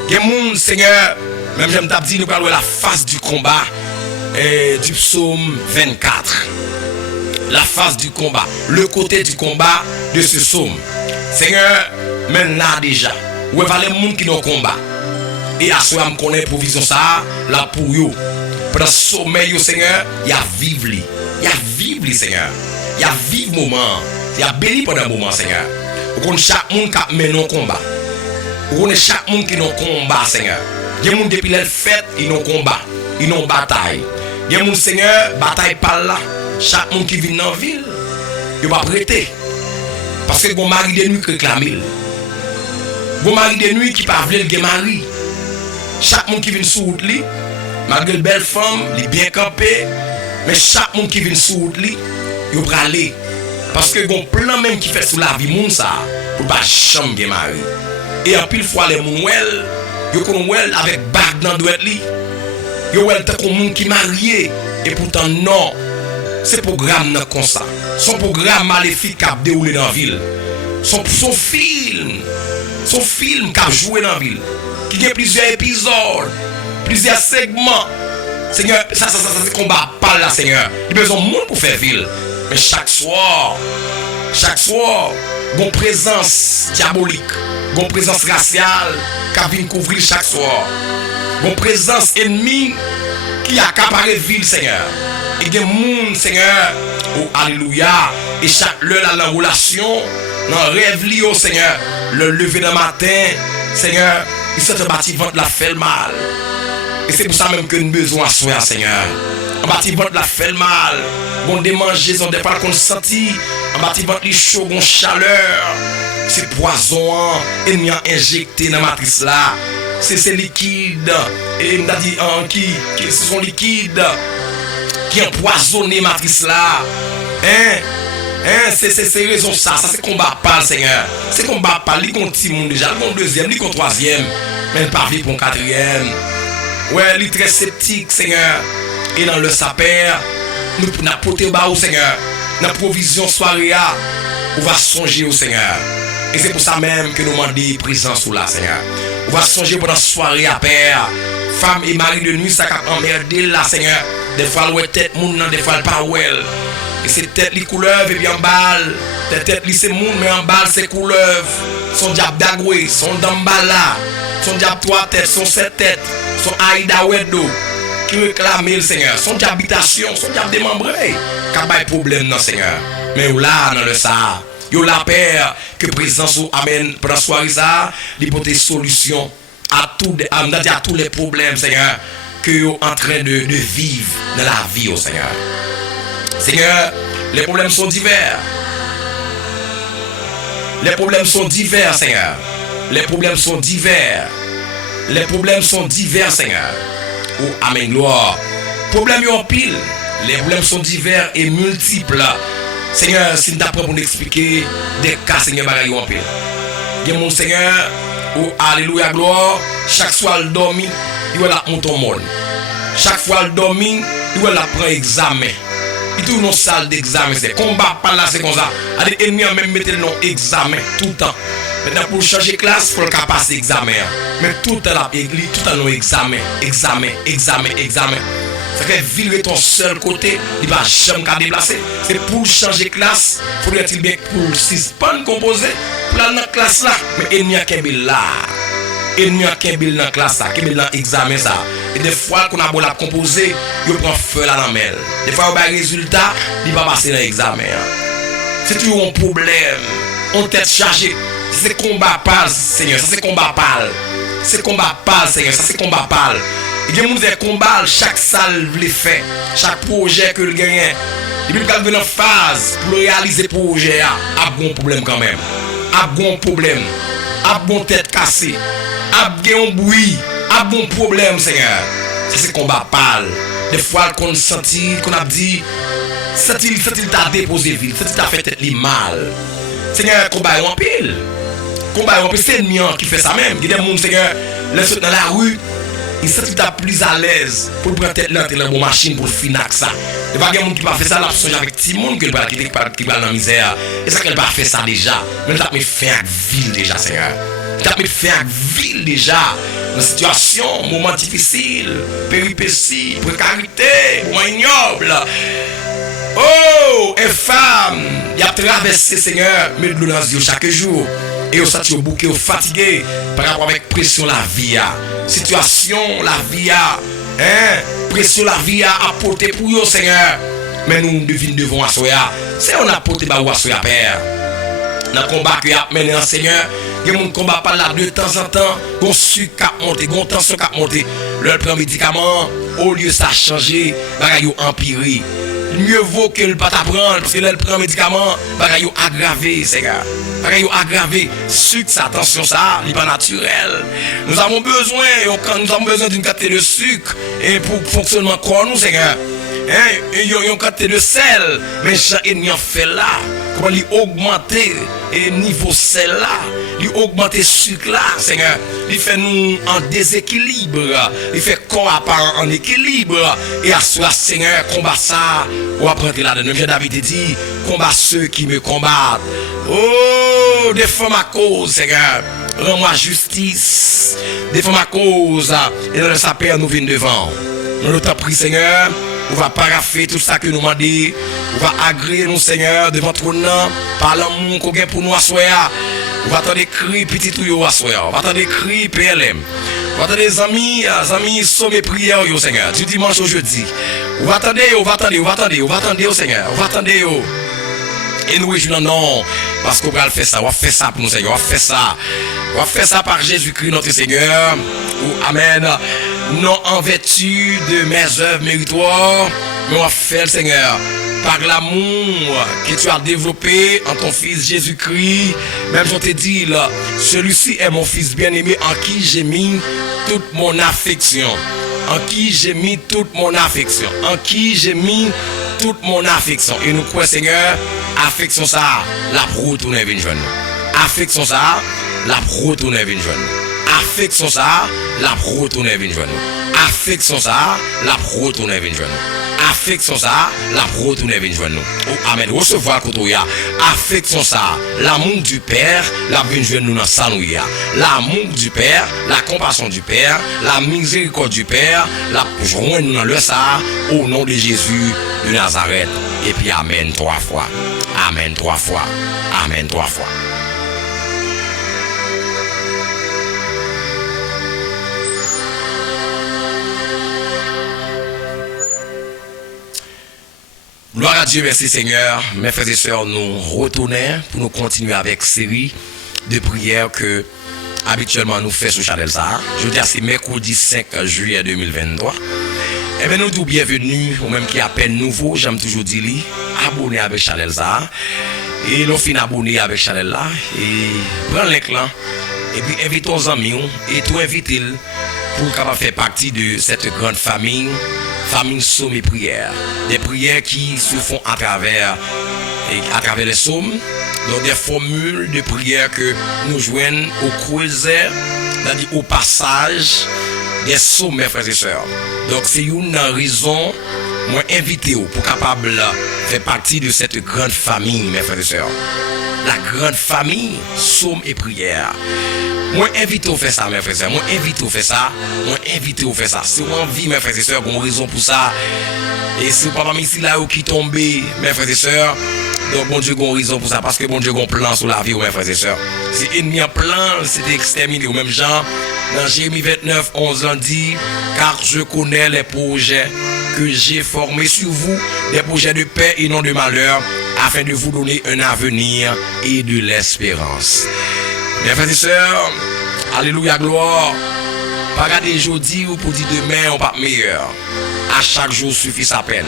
Que monde, Seigneur, même j'aime t'as dit, nous parlons de la face du combat du psaume 24. La face du combat, le côté du combat de ce psaume. Seigneur, même là déjà, où est les gens qui ont combat. Et à ce moment, je connais provision ça, là pour eux. Pendant ce sommeil, Seigneur, il y a vivre. Il y a vivre, Seigneur. Il y a vivre moment. Il y a béni pendant un moment, Seigneur. Vous connaissez chaque monde qui mène un combat. Vous connaissez chaque monde qui a un combat, Seigneur. Il y a des gens depuis les fêtes, ils ont un combat. Ils ont une bataille. Il y a des gens, Seigneur, bataille par là. Chaque monde qui vient dans la ville, il va prêter. Parce que mon mari de nuit qui réclame. Mon mari de nuit qui parle de mari. Chaque monde qui vient sur route, malgré une belle femme, il est bien campé. Mais chaque monde qui vient sur route, il va aller. Parce que mon plan même qui fait sous la vie, moun ça, pour pas jamais mari. Et en pile fois, les gens, ils connaissent avec bague dans le doigt. Yo elle tant monde qui marié et pourtant non. C'est programme comme ça. Son programme maléfique qui a déroulé dans la ville. Son film qui a joué dans la ville. Qui a plusieurs épisodes, plusieurs segments. Seigneur, ça c'est combat pas là, Seigneur. Il y a besoin de monde pour faire ville. Mais chaque soir, une présence diabolique, une présence raciale qui vient couvrir chaque soir. Une présence ennemie qui accapare ville, Seigneur. Et il y a des gens, Seigneur, oh, alléluia, et chaque l'heure à la relation, dans le rêve lié, Seigneur, le lever le matin, Seigneur, il se bâti ventre la fait le mal. Et c'est pour ça même que nous avons besoin de soi, Seigneur. En bâti ventre la fait le mal. On démange, on départ qu'on sentit. En bâti ventre les chaud, on chaleur. C'est poison, ennemi injecté dans la matrice là. C'est liquide. Et on a dit qui ce sont liquides qui empoisonné la matrice là. C'est raison ça c'est combat pas, Seigneur. C'est combat pas, il y a un petit monde déjà, il y a un deuxième, il y a un troisième, mais pas vivre pour un quatrième. Ouais, il est très sceptique, Seigneur. Et dans le sapin, nous pouvons porter bas au Seigneur. Dans la provision soirée, on va songer au Seigneur. Et c'est pour ça même que nous demandons présence sous là, Seigneur. On va songer pendant la soirée à père. Femme et mari de nuit, ça a emmerdé là, Seigneur. Des fois, elle tête moun, des fois, elle pas well. Et c'est tête les couleuvres et puis en balle. Tête c'est moun, mais en balle c'est couleuvre. Son diable d'agoué, son dambala. Son diable 3 têtes, son 7 têtes. Son Aïda Wedo. Qui réclame le Seigneur. Son diable habitation, son diable démembré. Qu'a pas de problème, non, Seigneur. Mais là, dans le ça. Yo la père que présence ou amène pendant la soirée ça, il peut des solutions à tous les problèmes, Seigneur, que yo en train de vivre dans la vie, au Seigneur. Seigneur, les problèmes sont divers. Les problèmes sont divers, Seigneur. Les problèmes sont divers. Les problèmes sont divers, Seigneur. Oh, amen, gloire. Problèmes en pile. Les problèmes sont divers et multiples. Seigneur, si nous t'apprends pour nous expliquer des cas, Seigneur, bagaille en pile. Il y a mon Seigneur, oh, alléluia, gloire. Chaque soir, il dormit, il va la monter au monde. Chaque fois, il dormit, il va la prendre examen. Il tourne dans salle d'examen. C'est combat par là, c'est comme ça. Les ennemis même mettre le nom examen tout le temps. Maintenant, pour changer classe, il faut le passer examen. Mais tout le temps, l'église, tout le temps, examen. Ça fait vivre ton seul côté, il va jamais déplacer. C'est pour changer classe, il faudrait-il bien pour suspendre composer, pour aller dans la classe là. Mais il n'y a qu'un là. Il n'y a qu'un dans la classe là, qu'un dans l'examen ça. Et des fois qu'on a beau la composer, il prend feu là dans la mêle. Des fois, on a un résultat, il va passer dans l'examen. C'est toujours un problème. On tête chargée. C'est combat pâle, Seigneur. Ça c'est combat pâle. C'est combat pâle, Seigneur. Ça c'est combat pâle. Il y a des combats, chaque salle les fait, chaque projet que le gagne. Et puis quand il en phase pour réaliser le projet, a bon problème quand même. A bon problème. A bon tête cassée. A bon bruit. A bon problème, Seigneur. Ça c'est combat pâle. Des fois qu'on sentit, qu'on a dit, sentit t'a déposé vite, sentit t'a fait tête mal. Seigneur, combat en pile. Combat en pile, c'est l'ennemi qui fait ça même. Il y a des gens, Seigneur, les dans la rue. Il se sent plus à l'aise pour prendre tête dans la bonne machine pour finir ça. Il n'y a pas de monde qui va faire ça, là, songe avec Timon qui va dans la misère. Et ça qu'elle va faire ça déjà. Mais ça me fait un ville déjà, Seigneur. Ça me fait un ville déjà. Dans une situation, moment difficile, péripéties, précarité, moment ignoble. Oh, infâme, il a traversé, Seigneur, mais de l'eau dans les yeux chaque jour. Et au senti au bouquet, au fatigué par rapport avec pression la vie. Situation la vie. Pression la vie à apporter pour vous, Seigneur. Mais nous devons assoya. C'est on a apporté à assoya, Père. Dans le combat que a mené, Seigneur, il y a un combat par là de temps en temps. On sucre qui a monté, on tension qui a monté. Le prend médicament, au lieu ça a changé, il a empiré. Mieux vaut que le pas t'apprendre parce que là, elle prend un médicament, bagaille aggravé, Seigneur. Bagaille aggravé. Sucre, ça, attention, ça, il n'est pas naturel. Nous avons besoin d'une quantité de sucre et pour le fonctionnement corps, nous, Seigneur. Il y a une quantité de sel, mais j'ai en fait là. Comment lui augmenter et niveau sel là. il augmente sucre là, Seigneur. Il fait nous en déséquilibre. Il fait corps apparent en équilibre. Et à soi, Seigneur, combat ça. Ou après là-dedans. Même David dit, combat ceux qui me combattent. Oh, défends ma cause, Seigneur. Rends-moi justice. Défends ma cause. Et dans sa paix, nous venons devant. Nous t'en prie, Seigneur. On va paraffer tout ça que nous demandons. On va agréer nous, Seigneur, devant ton nom. Par l'amour qu'on a pour nous à soya. On va attendre des cris, petit tout à soya. On va attendre des cris, PLM. On va attendre des amis, sommet prière, Seigneur. Du dimanche au jeudi. On va attendre, Seigneur. On va attendre, Et nous, je non, parce qu'on va faire ça. On va faire ça pour nous, Seigneur. On va faire ça. On va faire ça par Jésus-Christ, notre Seigneur. Amen. Non en vertu de mes œuvres méritoires, mais on va faire, Seigneur, par l'amour que tu as développé en ton Fils Jésus-Christ. Même je te dis, là, celui-ci est mon Fils bien-aimé en qui j'ai mis toute mon affection. En qui j'ai mis toute mon affection. En qui j'ai mis toute mon affection. Et nous croyons, Seigneur, affection ça, la retourner vers jeune. Affection ça, la retourner vers jeune. Affection ça, la retourner vers jeune. Affection ça, la retourner vers jeune. Affection ça, la retourner vers jeune. Amen. Recevoir quand on y a affection ça, l'amour du Père, la venir nous dans ça nous y a. L'amour du Père, la compassion du Père, la miséricorde du Père, la joindre nous dans le ça au nom de Jésus de Nazareth. Et puis amen 3 fois. Amen 3 fois. Amen 3 fois. Gloire à Dieu, merci Seigneur. Mes frères et sœurs, nous retournons pour nous continuer avec série de prières que habituellement nous faisons sur Chanel Zahar. Je dis c'est mercredi 5 juillet 2023. Et bien nous tous bienvenus, ou même qui est à peine nouveau, j'aime toujours dire, abonnez avec Chanel Zahar. Et l'on finit abonné avec Chanel là. Et prends l'écran. Et puis invitons nos amis et tout invitez pour capable faire partie de cette grande famille somme et prières. Des prières qui se font à travers les sommes, donc des formules de prières que nous joignons au creuset, c'est-à-dire au passage des sommes, mes frères et sœurs. Donc c'est une raison, moi invité pour capable faire partie de cette grande famille, mes frères et sœurs. La grande famille somme et prières. Moi invite à faire ça, mes frères et sœurs. Moi invite à faire ça. Moi invite à faire ça. Si vous envie, mes frères et sœurs, qu'on raison pour ça. Et si vous pas ici là où qui tombe, mes frères et sœurs, donc bon Dieu a raison pour ça. Parce que bon Dieu a un plan sur la vie, mes frères et sœurs. Si ennemi en plan, c'est exterminé. Ou même Jean, dans Jérémie 29, 11, on dit, car je connais les projets que j'ai formés sur vous, des projets de paix et non de malheur, afin de vous donner un avenir et de l'espérance. Mes frères et sœurs, alléluia, gloire. Pas regarder aujourd'hui ou pour dire demain, on va meilleur. À chaque jour suffit sa peine.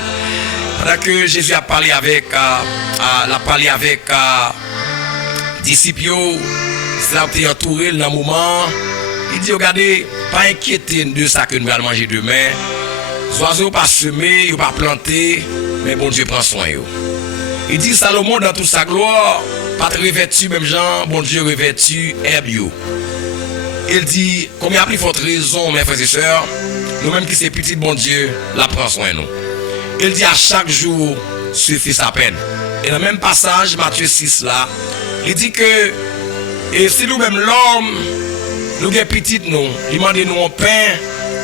Pendant que Jésus a parlé avec disciples, c'est là où il est entouré dans le moment. Il dit, regardez, pas inquiétez de ça que nous allons manger demain. Les oiseaux pas semés, pas plantés, mais bon Dieu prend soin. Il dit, Salomon dans toute sa gloire, pas de revêtu, même Jean, bon Dieu revêtu, herbe. Il dit, comme il y a pris votre raison, mes frères et sœurs, nous-mêmes qui sommes petits, bon Dieu, la prend soin nous. Il dit, à chaque jour, suffit sa peine. Et dans le même passage, Matthieu 6 là, il dit que, et si nous-mêmes l'homme, nous sommes petits, nous, il demande nous un pain,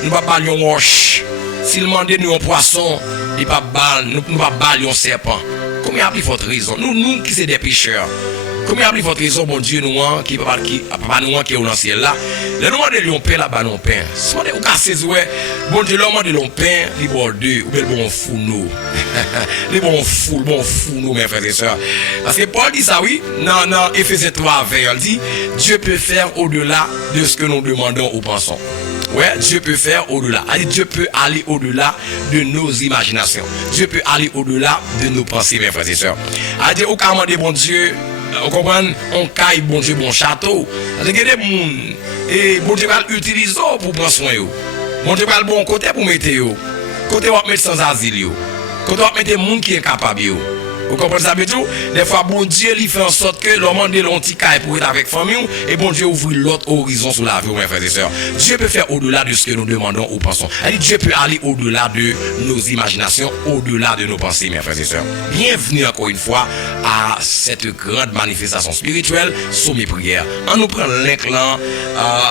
nous ne pouvons pas un roche. S'il demande nous un poisson, nous ne pouvons pas un serpent. Comment y a pris votre raison? Nous qui sommes des pécheurs. Comment y a pris votre raison, bon Dieu, nous, qui pas nous, qui est au ciel là? Le nom de l'on pain là-bas, non pain. Si on casse, bon Dieu, l'homme de l'on pain, il bord deux, ou bien bon fou nous. Les bon fou nous, mes frères et sœurs. Parce que Paul dit ça, oui, dans Éphésiens 3, 20, il dit, Dieu peut faire au-delà de ce que nous demandons ou pensons. Ouais, Dieu peut faire au-delà. Dieu peut aller au-delà de nos imaginations. Dieu peut aller au-delà de nos pensées, mes frères et sœurs. C'est-à-dire, au cas de bon Dieu, on comprend, on caille bon Dieu, bon château. C'est-à-dire, il y a des gens, et bon Dieu va l'utiliser pour prendre soin. Bon Dieu va le bon côté pour mettre. Côté où mettre sans asile. Côté où mettre des gens qui sont incapables. Vous comprenez ça, tout? Des fois, bon Dieu, il fait en sorte que l'homme demande l'on petit caille pour être avec famille, et bon Dieu ouvre l'autre horizon sur la vie, mes frères et sœurs. Dieu peut faire au-delà de ce que nous demandons ou pensons. Dieu peut aller au-delà de nos imaginations, au-delà de nos pensées, mes frères et sœurs. Bienvenue encore une fois à cette grande manifestation spirituelle sur mes prières. On nous prend l'inclin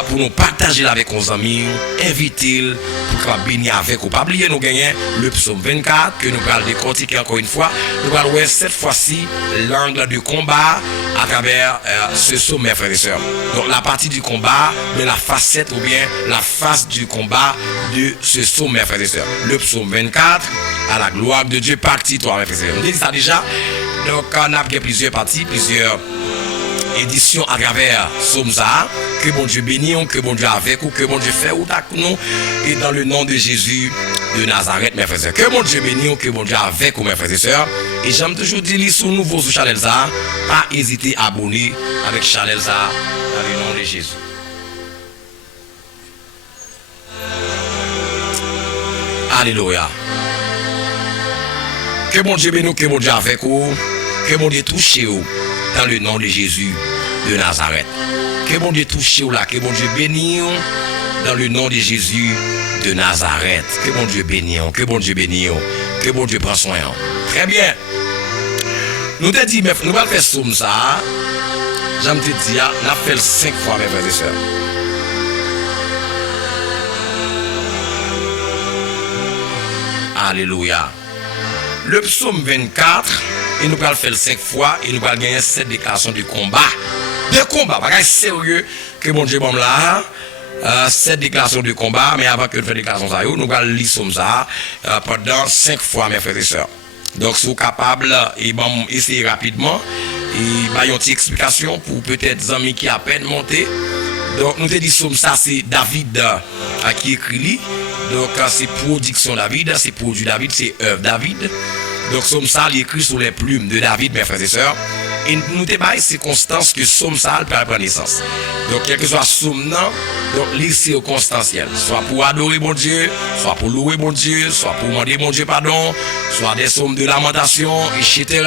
pour nous partager avec nos amis, inviter pour qu'on bénisse avec vous. Pas oublier nous gagner le psaume 24 que nous allons décortiquer encore une fois. Nous allons voir cette fois-ci l'angle du combat à travers ce psaume, mes frères et sœurs. Donc la partie du combat, de la facette ou bien la face du combat de ce psaume, mes frères et sœurs. Le psaume 24, à la gloire de Dieu, partie 3, mes frères et sœurs. On dit ça déjà. Donc on a plusieurs parties, plusieurs édition à travers Somza, que bon Dieu bénisse, que bon Dieu avec ou que bon Dieu fait ou nous et dans le nom de Jésus de Nazareth, mes frères et sœurs. Que bon Dieu bénisse, que bon Dieu avec ou mes frères et sœurs. Et j'aime toujours dire sous nouveau sur Chalelza, pas hésiter à abonner avec Chalelza dans le nom de Jésus. Alléluia. Que bon Dieu bénisse, que bon Dieu avec vous, que bon Dieu touche vous dans le nom de Jésus de Nazareth. Que bon Dieu touche là, que bon Dieu bénisse dans le nom de Jésus de Nazareth. Que bon Dieu bénisse, que bon Dieu bénisse, que bon Dieu prend soin. Très bien. Nous te dit, nous allons faire somme ça. J'aime te dire, nous avons fait 5 fois, mes frères et sœurs. Alléluia. Le psaume 24, et nous allons faire 5 fois, et nous allons gagner 7 déclarations de combat. De combat, bagage sérieux que mon Dieu bon là. 7 déclarations de combat, mais avant que nous fassions déclaration ça, nous allons lire ça pendant 5 fois, mes frères et sœurs. Donc, si vous êtes capable, et bon, essayez rapidement, et bah, une petite explication pour peut-être des amis qui à peine monté. Donc, nous te disons ça, c'est David qui écrit. Donc, c'est production David, c'est produit David, c'est œuvre David. Donc, somme ça, il écrit sur les plumes de David, mes frères et sœurs. Et nous te baillons circonstances que somme ça, peut prendre naissance. Donc, quel que soit somme, donc, les circonstanciels, soit pour adorer bon Dieu, soit pour louer bon Dieu, soit pour demander bon Dieu pardon, soit des sommes de lamentation, etc.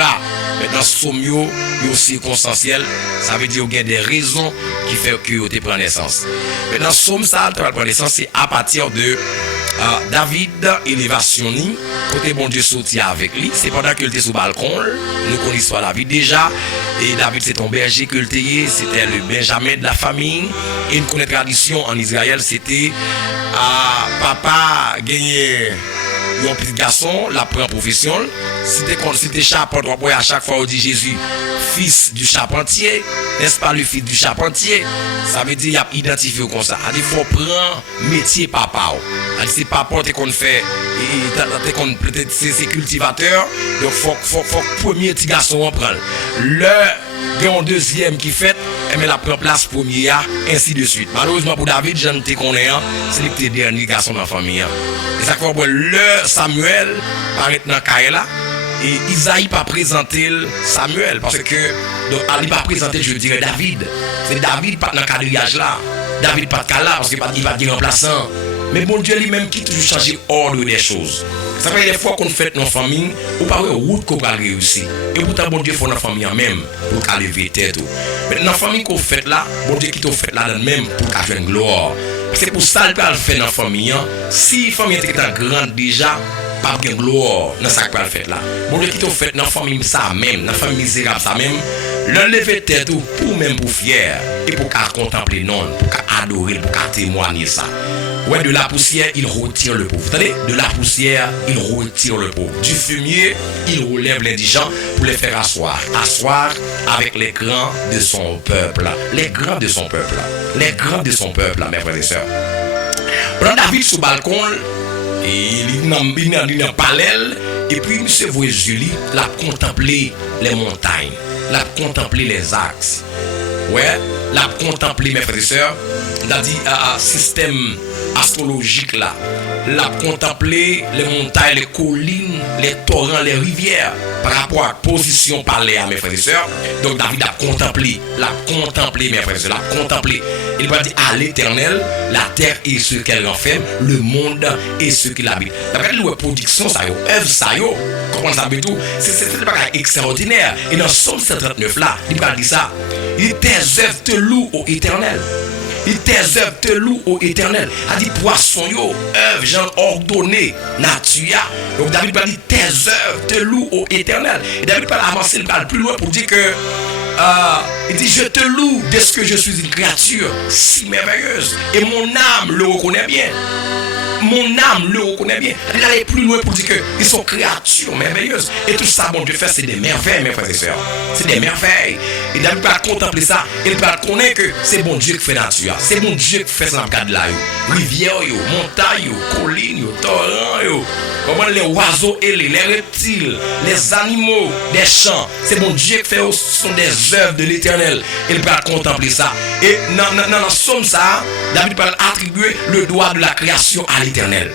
Maintenant, somme yo circonstanciel, ça veut dire qu'il y a des raisons qui font que tu prends naissance. Maintenant, somme ça, tu prendre naissance, c'est à partir de David, élévation, côté bon Dieu sorti avec lui, c'est pendant qu'il était sous le balcon, nous connaissons David déjà, et David c'est ton berger que c'était le Benjamin de la famille, et une connaît tradition en Israël, c'était papa gagné un petit garçon, la première profession, c'était charpentier, à chaque fois on dit Jésus, fils du charpentier, n'est-ce pas le fils du charpentier? Ça veut dire qu'il a identifié comme ça. Il faut prendre métier papa. C'est papa qu'on fait, peut-être c'est cultivateur, donc faut premier petit garçon prendre. Il y a un deuxième qui fait, mais la première place premier, ainsi de suite. Malheureusement pour David, je ne te connais pas, c'est le dernier garçon dans la famille. Et ça fait le Samuel paraît dans Kaela. Et Isaïe pas présenté Samuel parce que il pas présenté, je dirais David. C'est David pas dans le quadrillage là. David pas de cas là parce qu'il va dire remplaçant. Mais bon Dieu lui-même qui toujours changer ordre des choses. Ça fait des fois qu'on fait nos familles, ou pas route qu'on va réussir. Et pourtant bon Dieu fait nos familles même pour qu'elle lever tête. Mais dans la famille qu'on fait là, bon Dieu qui t'a fait là même pour qu'elle fasse une gloire. C'est pour ça qu'elle fait dans la famille. Si la famille était grande déjà, pas de gloire dans ça qu'elle fait là. Bon Dieu qui t'a fait dans la famille ça même, dans la famille misérable ça même, l'enlever tête pour même pour fier et pour qu'elle contempler non, pour qu'elle adorer, pour qu'elle témoigner ça. Ouais, de la poussière, il retire le pauvre. Vous savez, de la poussière, il retire le pauvre. Du fumier, il relève l'indigent pour les faire asseoir. Asseoir avec les grands de son peuple. Les grands de son peuple. Les grands de son peuple, mes frères et sœurs. Prends David sous le balcon, il est en parallèle, et puis il se voit Julie, l'a contempler les montagnes, l'a contempler les axes. Ouais, l'a contempler, mes frères et sœurs, il a dit système astrologique là. L'a contemplé les montagnes, les collines, les torrents, les rivières par rapport à la position parlée à mes frères et sœurs. Donc David a contemplé, mes frères et sœurs, l'a contemplé. Il va dire à l'Éternel, la terre et ce qu'elle renferme, le monde et ce qu'il habite. D'après la production, ça y est, œuvre, ça y est, comment ça veut tout, c'est pas extraordinaire. Et dans Somme 139 là, il va dire ça. Il tes œuvres te louent au Éternel. Il tes œuvres te louent au Éternel. A dit poisson yo, œuvres, gens ordonnés, nature. Donc David va dire tes œuvres te louent au Éternel. Et David va avancer, il va plus loin pour dire que il dit je te loue dès que je suis une créature si merveilleuse. Et mon âme le reconnaît bien. Mon âme le reconnaît bien. Il allait plus loin pour dire qu'ils sont créatures merveilleuses. Et tout ça, mon Dieu fait, c'est des merveilles, mes frères et sœurs. C'est des merveilles. Et David va contempler ça. Il va connaître que c'est bon Dieu qui fait nature. C'est bon Dieu qui fait ça dans le cadre là. Rivière, montagne, collines, torrents, les oiseaux et les reptiles, les animaux des champs. C'est bon Dieu qui fait, ce sont des œuvres de l'Éternel. Il va contempler ça. Et dans le somme ça, David va attribuer le droit de la création à l'Éternel.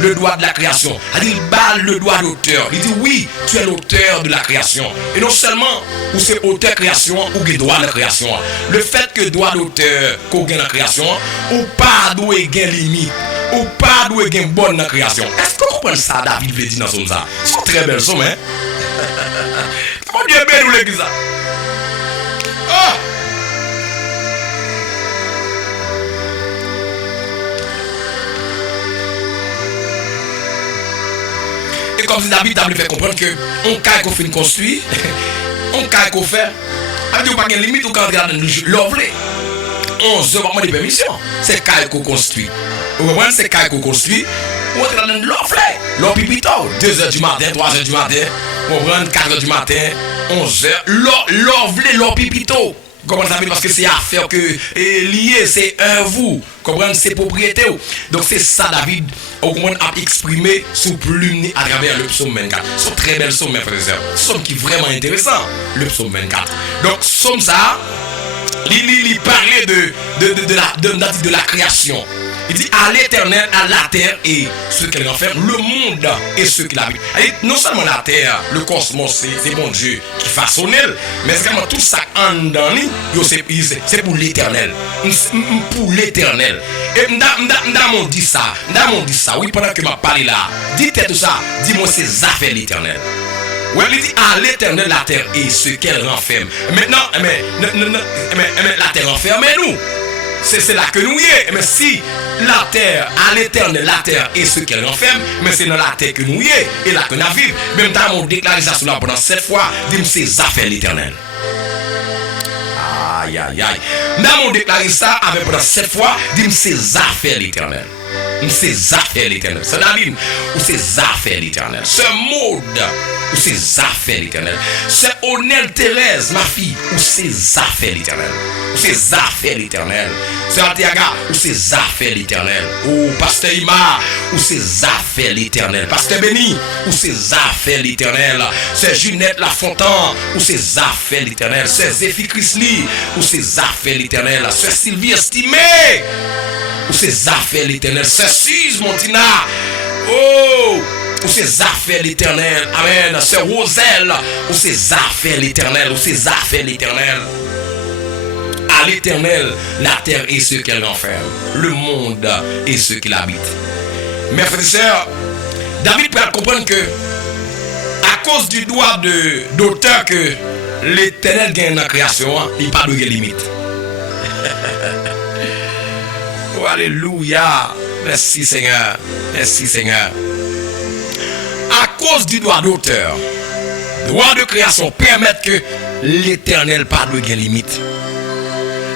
Le droit de la création. Il bat le droit d'auteur. Il dit oui, tu es l'auteur de la création. Et non seulement ou c'est auteur création ou le droit de la création. Le fait que droit d'auteur qu'on gagne la création, ou pas doit gagner limite, ou pas doit gagner bonne la création. Est-ce que vous comprenez ça, David veut dire dans son ça? C'est très belle somme, hein? Comment Dieu est nous l'église? Oh! Et comme si David a fait comprendre que on caille qu'on fait construire, on caille qu'on fait, avec pas de limite ou quand on regarde l'ouvre, 11 heures de permission, c'est caille qu'on construit. Vous comprenez, c'est caille qu'on construit, on regarde l'ouvre, l'ouvre pipito, 2 heures du matin, 3 heures du matin, on reprend 4 heures du matin, 11 heures, l'ouvre pipito. Comprenez ça parce que c'est affaire que lié, c'est vous. Comprenez, c'est propriété. Donc c'est ça David a exprimé sous plume à travers le psaume 24. C'est très belle psaume, mes frères et sœurs. Psaume qui est vraiment intéressant, le psaume 24. Donc psaume ça, il parlait de la création. Il dit à l'Éternel, à la terre et ce qu'elle renferme, le monde et ce qu'il habite. Non seulement la terre, le cosmos, c'est mon Dieu qui façonne, mais également tout ça en dedans, c'est pour l'Éternel. Pour l'Éternel. Et m'damon dit ça, oui, pendant que m'a parlé là, dites tout ça, dis-moi ces affaires l'Éternel. Oui, il dit à l'Éternel la terre et ce qu'elle renferme. Maintenant, la terre renferme, mais nous. C'est là que nous y est. Mais si la terre, à l'Éternel, la terre est ce qu'elle renferme, mais c'est dans la terre que nous y est, et là que nous vivons. Même temps, on déclare ça là pendant 7 fois, dit c'est affaires l'Éternel. Aïe, aïe, aïe. Même on déclare ça avec pendant 7 fois, dit c'est affaires l'Éternel. C'est affaires l'Éternel. C'est David, ou c'est affaires l'Éternel. Ce mode, ou c'est affaires l'Éternel. C'est Onel Thérèse, ma fille, ou c'est affaires l'Éternel. Ou c'est affaires l'Éternel. C'est Antiaga, ou c'est affaires l'Éternel. Ou Pasteur Ima, ou c'est affaires l'Éternel. Pasteur Béni, ou c'est affaires l'Éternel. C'est Junette Lafontaine, ou c'est affaires l'Éternel. C'est Zéphi Chrisli, ou c'est affaires l'Éternel. C'est Sylvie Estimé, ou c'est affaires l'Éternel. C'est Suze Montina, oh, ou c'est affaires l'Éternel. Amen. C'est Roselle, ou c'est affaires l'Éternel. Ou c'est affaires l'Éternel. À l'Éternel, la terre et ce qu'elle renferme, le monde et ce qu'il habite. Mes frères et sœurs, David peut comprendre que, à cause du droit d'auteur que l'Éternel gagne dans la création, il n'y a pas de limite. Oh, alléluia. Merci Seigneur. Merci Seigneur. À cause du droit d'auteur, droit de création permet que l'Éternel pas de limite.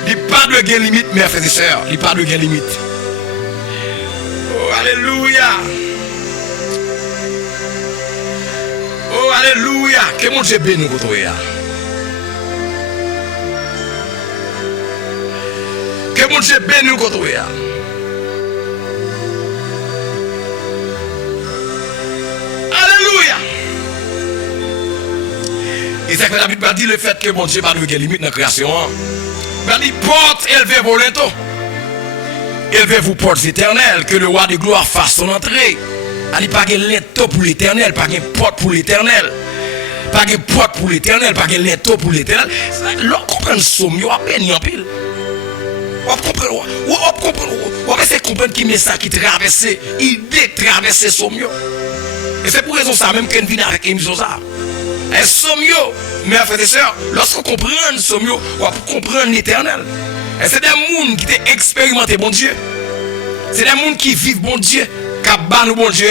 Il n'y a pas de limite, mes frères et sœurs. Il n'y a pas de limite. Oh, alléluia. Oh, alléluia. Que mon Dieu bénisse nous. Que mon Dieu bénisse nous. Alléluia. Et c'est que la Bible dit le fait que mon Dieu n'a pas de limite dans la création. Il dit porte élevée volonto. élevez-vous portes éternelles, que le roi de gloire fasse son entrée. Il n'y a pas de lettre pour l'éternel, pas de porte pour l'éternel. Pas de porte pour l'éternel, pas de lettre pour l'éternel. L'on comprend ce mot, on peine en pile. On comprend qui message qui traverse, idée traverse ce mot. Et c'est pour raison ça même qu'on vient avec émission ça. Et ce mot, mes frères et sœurs, lorsqu'on comprend ce mot, on comprend l'éternel. Et c'est des gens qui ont expérimenté bon Dieu. C'est des gens qui vivent bon Dieu, qui battent bon Dieu.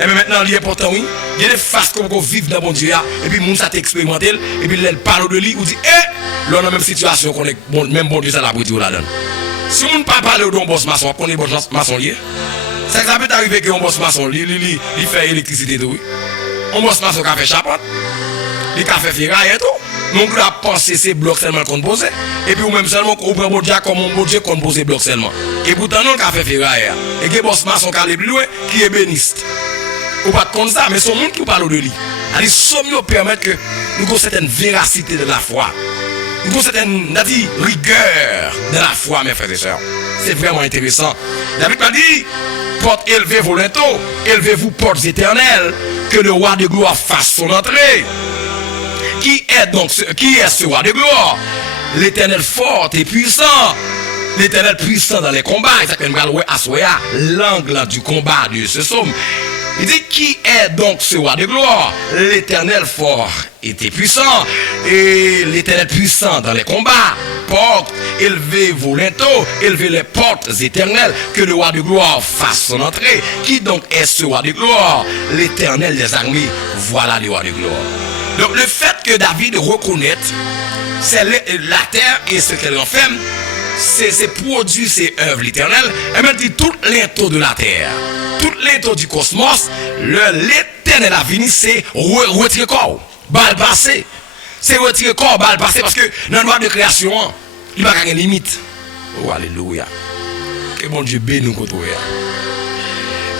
Et maintenant, l'important, oui, il y a des faces qu'on vit dans bon Dieu. Et puis, les gens ont expérimenté. Et puis, ils parlent de lui, ou dit, là, dans la même situation, qu'on est même bon Dieu, ça l'a pris là-dedans. Si on ne parle pas de boss maçon, on est boss maçon lié. Ça peut arriver qu'un boss maçon, il fait électricité, oui. Un boss maçon qui a fait charpente, il a fait ferraille et tout. Donc, on a pensé ces blocs seulement qu'on pose. Et puis, ou même seulement qu'on prend bon Dieu comme un bon Dieu qu'on pose blocs seulement. Et pourtant, on a fait ferraille. Et que boss maçon qui est plus loin, qui est béniste. Ou pas comme ça, mais son monde qui parle de lui. Alors, sommes permettre que nous avons une certaine véracité de la foi. Nous avons une certaine rigueur de la foi, mes frères et sœurs. C'est vraiment intéressant. David m'a dit, porte élevez vos linteaux, élevez-vous portes éternelles, que le roi de gloire fasse son entrée. Qui est ce roi de gloire? L'Éternel fort et puissant. L'Éternel puissant dans les combats. Et ça fait l'angle du combat de ce psaume. Il dit, qui est donc ce roi de gloire? L'Éternel fort et puissant. Et l'Éternel puissant dans les combats. Porte, élevez vos linteaux, élevez les portes éternelles, que le roi de gloire fasse son entrée. Qui donc est ce roi de gloire? L'Éternel des armées. Voilà le roi de gloire. Donc le fait que David reconnaisse, c'est la terre et ce qu'elle en fait, c'est produit ses œuvres l'éternel. Et même dit tout l'into de la terre, tout l'into du cosmos, l'éternel a venu, c'est retirer corps, balle passé. C'est retirer corps, balle passé, parce que dans le droit de création, il n'y a pas de limite. Oh, alléluia. Que mon Dieu bénisse nous côté.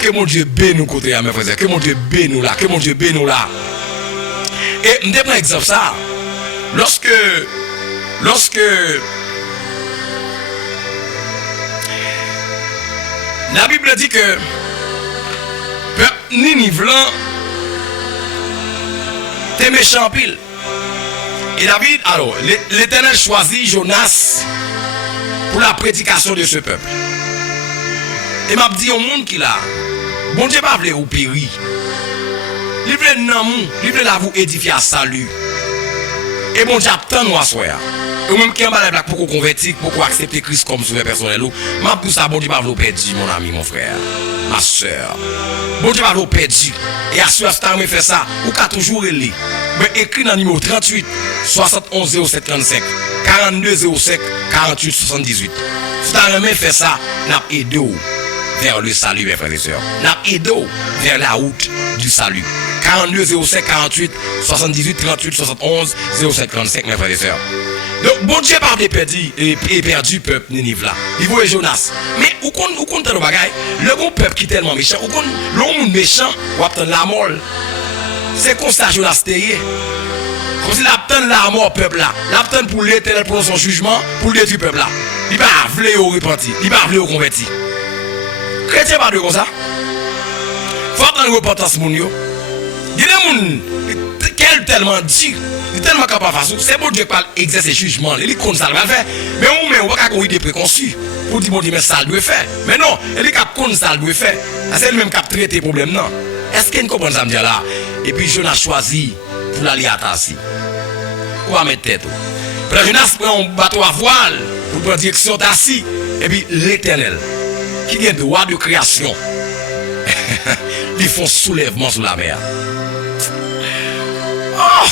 Que mon Dieu bénisse nous côté, mes frères. Que mon Dieu bénisse nous là. Que mon Dieu bénisse nous là. Et je prends un exemple ça. Lorsque la Bible dit que peuple Ninivelan t'es méchant pile. Et David, alors, l'Éternel choisit Jonas pour la prédication de ce peuple. Et m'a dit au monde qui là, bon Dieu pas voulu ou périr. Il veut il veut vous édifier à salut. Et bon Dieu attend nous à soi. Et même qui en bas la pour convertir, pour accepter Christ comme sauveur personnel. M'a pour ça bon Dieu pas vous perdre mon ami, mon frère, ma soeur. Bon Dieu pas vous perdre. Et à ce instant me fait ça, ou qu'a toujours relé. Mais écrit dans le numéro 38 71 07 35 42 05 48 78. Si tu as fait ça, n'a aidé vers le salut, mes frères et sœurs. N'a aidé vers la route du salut. 42 05 48 78 38 71 05 35, mes frères et sœurs. Donc, bon Dieu pas perdu peuple Ninive là. Il voit Jonas. Mais où compte le bagage? Le bon peuple qui est tellement méchant, où compte l'homme méchant, ou attendre la mort. C'est comme ça Jonas tayé. Comme s'il attend la mort peuple là. L'attend pour l'Éternel pour son jugement, pour détruire peuple là. Il va vouloir au repenti, il va vouloir au converti. Chrétien pas de comme ça. Faut attendre repentance mon yo. Il y a des gens qui tellement dit, il est tellement capable de faire ça. C'est bon Dieu qui parle exercer jugement, il est comme ça, il va faire. Mais on va pas avoir des préconçus pour dire bon Dieu mais ça doit faire. Mais non, il est capable comme ça doit faire. C'est lui même qui a traité le problème non. Est-ce qu'il comprend ça me dire là? Et puis Jonas choisi pour l'aller à Tassi. Ou à mettre tête. Puis Jonas prend un bateau à voile pour prendre direction Tassi. Et puis l'Éternel qui vient de roi de création. Ils font soulèvement sur la mer. Oh!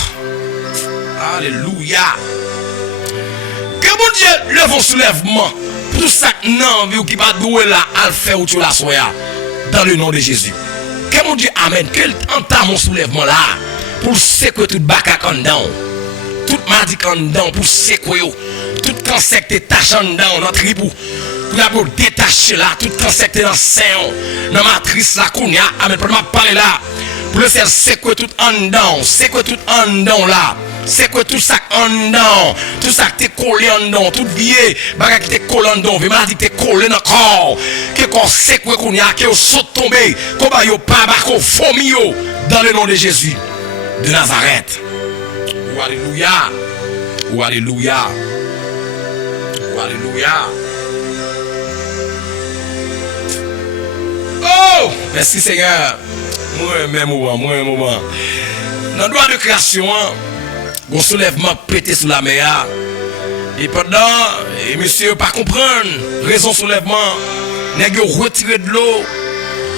Alléluia! Que bon Dieu lève un soulèvement pour ça non qui va douer là à faire ou tu la soya dans le nom de Jésus. Que mon Dieu amène que entame mon soulèvement là pour secouer tout bac en dedans. Tout mardi en dedans pour secouer tout cancer qui est taché en dedans dans tribu. Pour détacher là tout cancer qui est dans sein dans matrice là qu'on y a amène pour m'a parler là. Pour le ciel, c'est quoi tout en dedans? C'est quoi tout en dedans là? C'est quoi tout ça en dedans? Tout ça qui t'est collé en dedans, tout vieux, bagage qui t'est collé en dedans, maladie qui t'est collé dans le corps. Que qu'on sait quoi qu'on y a, que saute tomber, qu'on va yo pas, qu'on fourmi yo, dans le nom de Jésus de Nazareth. Oh, alléluia. Oh, alléluia. Oh, alléluia. Oh, merci Seigneur. Moi, moment. Dans le droit de création, un soulèvement pété sous la mer. Et pendant, monsieur, pas comprendre, raison soulèvement, nèg retiré de l'eau.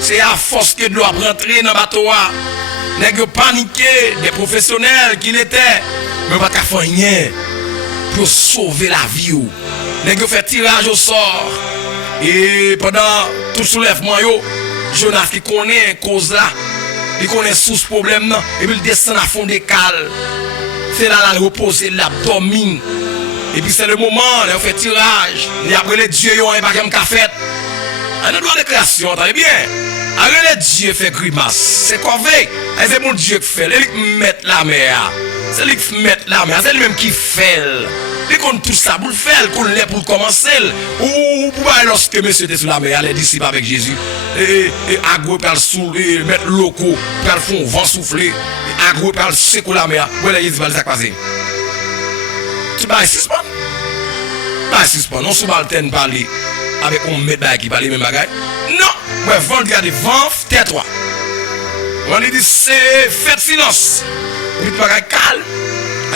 C'est à force que de l'eau a rentré dans le bateau. Nèg paniqué, des professionnels qui l'étaient, mais pas qu'à faire rien pour sauver la vie. Nèg fait tirage au sort. Et pendant tout soulèvement, Jonas qui connaît cause là, il connaît sous ce problème là, et puis il descend à fond des cales. C'est là il repose l'abdomen. Et puis c'est le moment, il fait tirage. Il a les dieux, il n'y a pas de café. Un droit de création, t'as bien. Alors les dieux fait grimace. C'est quoi fait? C'est mon Dieu qui fait. Il met la mer. C'est lui qui met la mer. C'est lui-même qui fait. Il compte tout ça pour le faire, pour le pour commencer. Ou lorsque monsieur était sur la mer, les disciples avec Jésus, et agro par le sous, et mettre locaux, par le fond, vent souffler, et agro par le secou la mer. Voilà, Jésus va le passer. Tu vas suspendre? Pas suspendre. Non, sous balten parler avec un médaille qui parle même bagaille. Non, ouais, vent regarder, vent, tais-toi. On lui dit, c'est faites silence. Et puis, bagaille calme.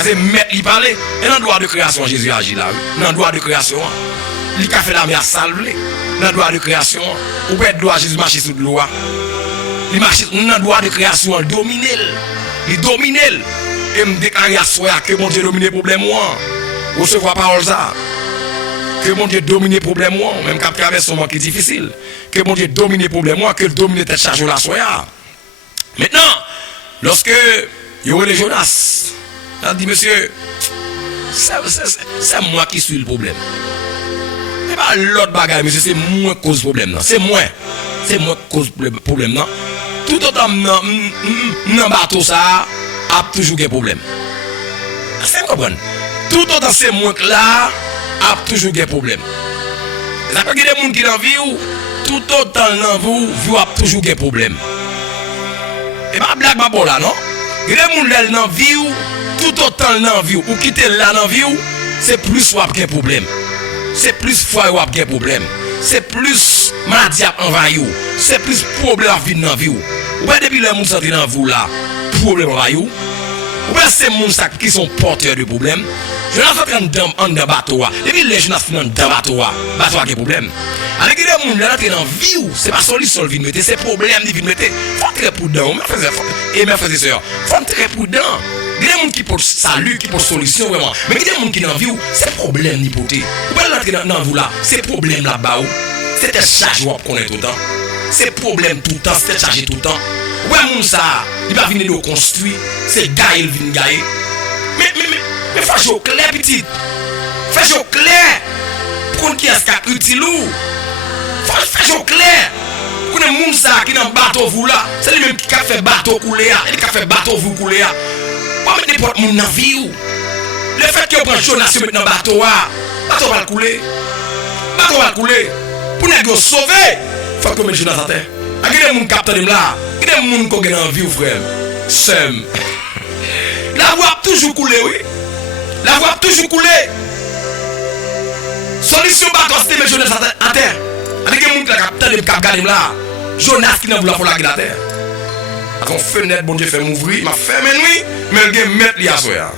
C'est mettre lui parler. Et dans le droit de création, Jésus agit là. Dans le droit de création, il a fait la mer salvée. Dans le droit de création, ou peut-être droit Jésus marcher sous de l'eau. Il marche dans le droit de création, il domine. Il domine. Et me déclare à soi que mon Dieu domine le problème. Vous recevez la parole ça. Que mon Dieu domine le problème. Même quand traverse un moment qui est difficile. Que mon Dieu domine le problème. Que le domine tête chargée la soya. Maintenant, lorsque il y aurait les Jonas. On dit, monsieur, c'est moi qui suis le problème. Et pas l'autre bagaille, monsieur, c'est moi qui cause le problème. C'est moi. C'est moi qui cause le problème. Non? Tout autant dans le bateau, ça a toujours des problèmes. C'est comprendre. Tout autant c'est moi qui là a toujours des problèmes. Ça fait que des gens qui dans la vie, tout autant dans vous a toujours des problèmes. Et pas blague, pas bon là, non? Il y a des gens qui dans la vie, tout autant dans la vie, ou quitter là dans la vie, c'est plus ou des problèmes. C'est plus fois ou des problèmes. C'est plus maladie envahir. C'est plus problème à vivre dans la vie. Ou bien depuis les gens qui sont dans vous là, problème envahir. Ou bien c'est les gens qui sont porteurs de problèmes. Je n'ai pas en dans bateau. Et puis les gens qui sont dans bateau a des problèmes. Alors que les gens qui sont dans la vie, ce n'est pas solution de mettre, c'est problème de mettre. Il faut être très prudent. Et mes frères et sœurs, il faut être très prudent. Il y a des gens qui portent salut, qui portent solution vraiment. Mais il y a des gens qui sont dans la vie, c'est problème de porter. Ou bien l'entrer dans vous là, c'est problème là-bas. C'est un charge qu'on est tout le temps. C'est problème tout le temps, c'est chargé tout le temps. Ouais, mon ça, il va venir le construire, c'est gars, il vient gagner. Mais faut jouer clair, petit. Faut jouer clair. Pour qui est-ce qui est utile ou? Faut jouer clair. Pour les gens ça qui dans bateau vous là, c'est lui-même qui a fait bateau couler, il qui a fait bateau vous couler. Pas mettre n'importe mon dans vie ou. Le fait que vous prenez Jonas dans le bateau, bateau va couler. Bateau va couler. Pour nous sauver, il faut que vous mettez Jonas à terre. Il y a des gens qui captent là. Il y a des gens qui ont dans vie, frère. Sem. La voie a toujours coulé, oui. La voie a toujours coulé. Solution bateau, c'est mettre Jonas à terre. Il y a des gens qui captent là. Jonas qui n'a voulu faire la terre. Quand fenêtre, bon Dieu fait m'ouvrir, il m'a fermé nuit, mais il a mettre li à soya.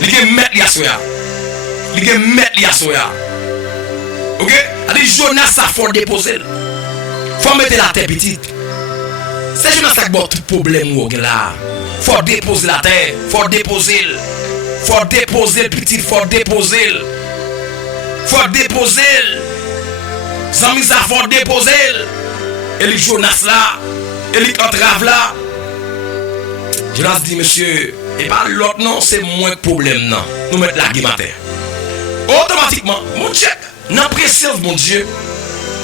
Il a mettre li à soya. Il a mettre li à soya. OK? Alors Jonas ça faut déposer. Faut mettre la terre petite. C'est Jonas qui a tout problème là. Faut déposer la terre, faut déposer. Faut déposer petit, faut déposer. Faut déposer. Zami ça faut déposer. Et les Jonas là et il entrave là. Jonas dit, monsieur, et pas l'autre non, c'est moins de problème non. Nous mettons la guimate. Automatiquement, mon Dieu, dans présence mon Dieu,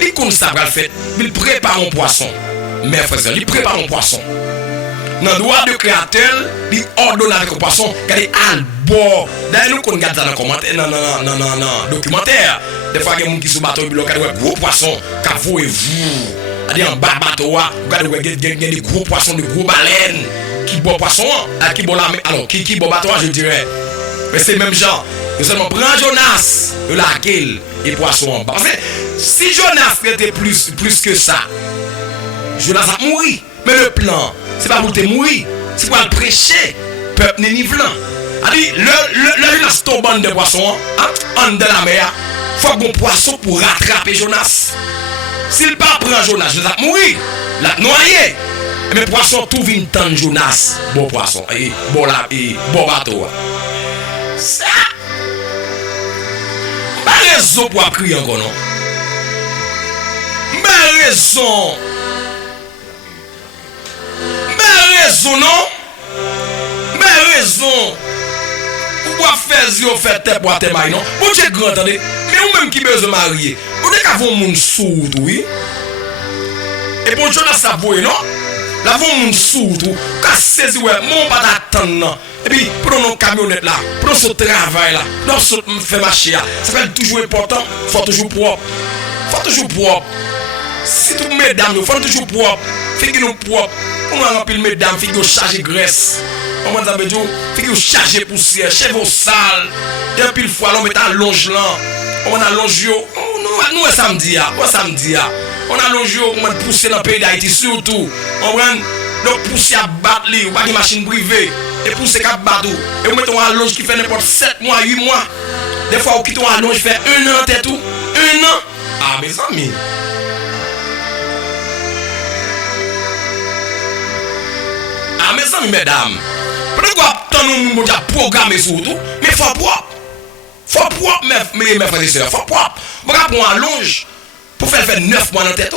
il comme ça va le faire, il prépare mon poisson. Mes frères, il prépare mon poisson. dans le droit de créateur, il ordonne avec le poisson, qu'il est à bord. D'ailleurs, nous, qu'on regarde ça dans le commentaire, non, documentaire. Des fois, il y a des gens qui sont bateau, il y a des gros poissons, qui vous et vous. C'est-à-dire, en bas bateau, il y a des gros poissons, des gros baleines, qui boivent poisson, qui boivent la mer. Alors, qui boivent bateau, je dirais. Mais c'est le même genre. Nous seulement prend Jonas, laquelle et poisson en bas. Parce que si Jonas était plus que ça, Jonas a mouru. Mais le plan, c'est pas pour te mourir, c'est pour le prêcher. Peuple Nénivelan. C'est-à-dire, le Jonas tombe en de poissons, en de la mer, il faut qu'on poisson pour rattraper Jonas. S'il ne prend pas Jonas, Jonas a mouru. La noyé. Mais poisson tout vient tant Jonas. Bon poisson. Et bon bateau. Ça. Pas raison pour crier encore, non? Pas raison. Pas raison, non? Pas raison. Pourquoi faire si on fait tête pour te marier, non? Vous êtes grand, attendez. Mais vous-même qui besoin de marier, vous n'avez qu'à voir mon sourd, oui? Et pour Jonas, ça voit, non? Là, vous mon sourd, qu'à saisir, ouais, mon pas d'attendre, non? Et puis, prenons nos camionnettes là, prenons ce travail là, nous faisons marcher là. Ça fait toujours important, il faut toujours propre. Faut toujours propre. Si tous mesdames, il faut toujours propre. Figure-nous propre. On a rempli mesdames, figure chargé graisse. Comment ça veut dire? Figure chargé poussière, cheveux sales. Et puis, une fois, on met à longe là. On a longe yo. Nous, samedi, on a longe yo, on a poussé dans le pays d'Haïti surtout. On prend. Donc, pousser à battre, ou pas de machine privée, et pousser à battre, et vous mettez un allonge qui fait n'importe 7 mois, 8 mois. Des fois, vous quittez un allonge qui fait 1 an, t'es tout. 1 an. Ah, mes amis. Ah, mes amis, mesdames. Peut-être que nous avons programmé sur tout, mais il faut propre. Il faut propre, mes frères et sœurs. Il faut propre. Vous pouvez prendre un allonge pour faire 9 mois dans tête.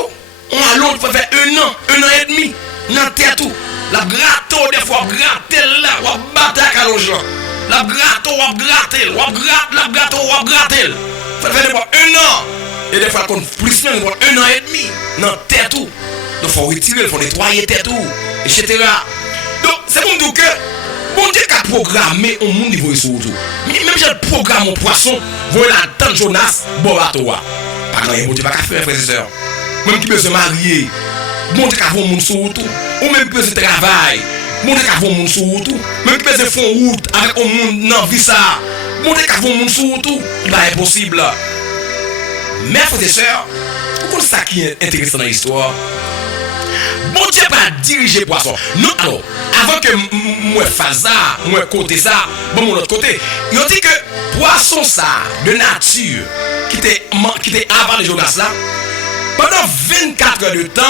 On allonge pour faire 1 an, 1 an et demi. Dans tête tout. La gratto des fois gratter là, ou battre à l'allonge. La gratto ou gratter, ou gratte, la gratto ou gratter. Ça fait 1 an. Et des fois qu'on plus même 1 an et demi dans tête tout. Donc il faut retirer, il faut nettoyer tête tout, etc. Donc c'est pour nous que bon Dieu qui a programmé au monde niveau sur tout. Même si le programme au poisson, voilà tant Jonas, bon bateau. Pas grand bon Dieu pas faire frères et sœurs. Même qui peut se marier. Bon Dieu qui a fait mon sur tout. Ou même qui peut se travailler. Bon Dieu qui a fait mon sur tout. Même qui peut se faire route avec un monde dans vie ça. Bon Dieu qui a fait mon sur tout. Il va impossible. Mais frères et sœurs, pourquoi c'est ça qui est intéressant dans l'histoire? Bon Dieu va diriger poisson. Non, alors, avant que moi fasse ça, moi côté ça, bon mon autre côté, il dit que poisson ça de nature qui était avant les Jonas là, pendant 24 heures de temps,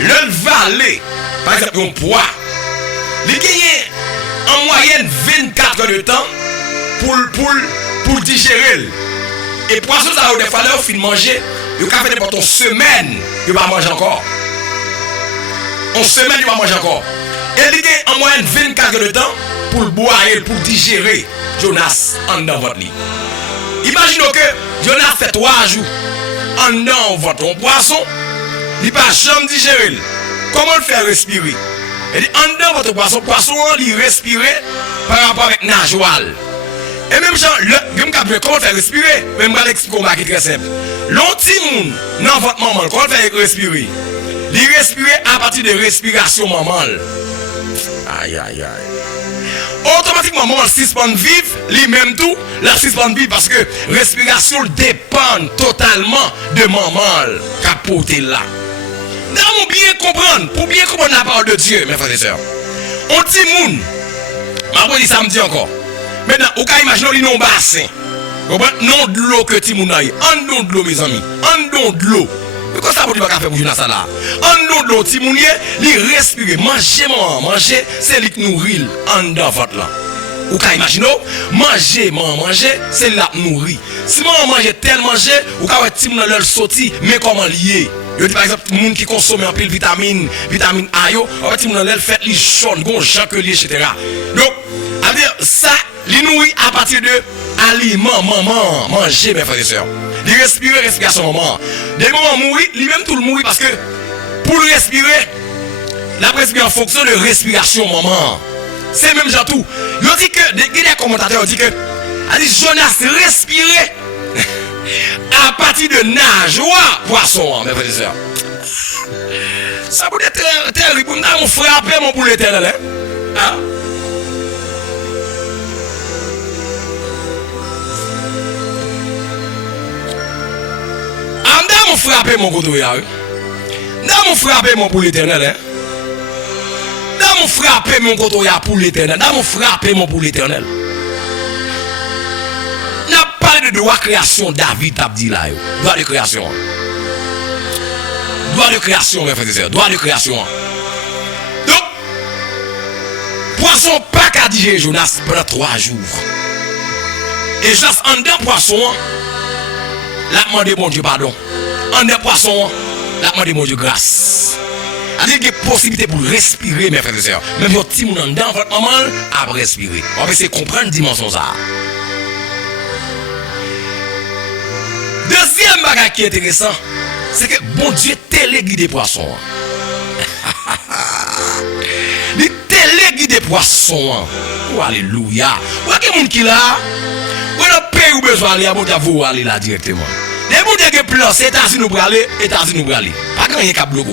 le valet, par exemple un poids, il gagne en moyenne 24 heures de temps pour digérer. Et poisson ça des fois là au fin de manger, il va faire n'importe une semaine, il va manger encore. En semaine, il va manger encore. Et il a en moyenne 24 heures de temps pour boire et pour digérer Jonas en dans votre lit. Imaginez que Jonas fait 3 jours en dans votre poisson, il ne peut jamais digérer. Comment le faire respirer? Et en dans votre poisson, il respire par rapport avec nageoire. Et même genre, comment le faire respirer? Même je vais l'expliquer comment c'est très simple. L'antimoun dans votre maman, comment le faire respirer? Il respire à partir de respiration maman. Aïe aïe aïe. Automatiquement maman suspend vivre, lui-même tout, la suspend vivre parce que respiration dépend totalement de maman capoté là. Nous bien comprendre, pour bien comprendre la parole de Dieu, mes frères et sœurs. On dit moun, ma dit samedi encore. Maintenant, vous pouvez imaginer qu'il y a un bassin. Non de l'eau que Timoun a eu. En don de l'eau, mes amis. En don de l'eau. Pourquoi ça ne peut pas faire pour Jonas là? En don de l'eau, Timoun, il respire. Manger, c'est lui qui nourrit en dans votre là. Vous pouvez imaginer, manger, c'est là qui nourrit. Si maman mange tel manger, vous pouvez Timoun leur sorti, mais comment lier? Yo dit par exemple, les gens qui consomment un peu de vitamine A, en fait, ils fait les jaune, gon Jacques etc. Donc, à dire ça, les nourrit à partir de aliments, maman, manger, mes frères et sœurs. Les respirer, respiration maman. Des moments mourir, lui-même tout le mourir parce que pour le respirer, La respiration en fonction de respiration, maman. C'est même genre tout. Ils dit que, des commentateurs disent que, Jonas respirait à partir de nageoire poisson, mes frères et sœurs. Ça peut être terrible. On frappe mon poulet éternel. Hein? On frappe mon couteau. On frappe mon poulet éternel. On frappe mon couteau pour l'éternel. On frappe mon poulet éternel. On a parlé de droit de création. David a dit là. Droit de création. Droit de création, mes frères et sœurs. Droit de création. Donc, poisson pas qu'à dire Jonas pendant 3 jours. Et Jonas en dedans poisson, la demande bon Dieu pardon. En dedans poisson, la demande bon Dieu grâce. Il y a des possibilités pour respirer, mes frères et sœurs. Même votre petit monde en dedans, votre maman a respirer. On va essayer de comprendre la dimension ça. Deuxième bagage qui est intéressant, c'est que bon Dieu téléguide des poissons. Il téléguide des poissons. Oh, alléluia. Ou est-ce que monde qui là? Ou est-ce pays où besoin d'aller, bon Dieu vous aller là directement. Les gens qui ont plan, c'est États-Unis pour aller, États-Unis pour aller. Pas grand rien qui a bloqué.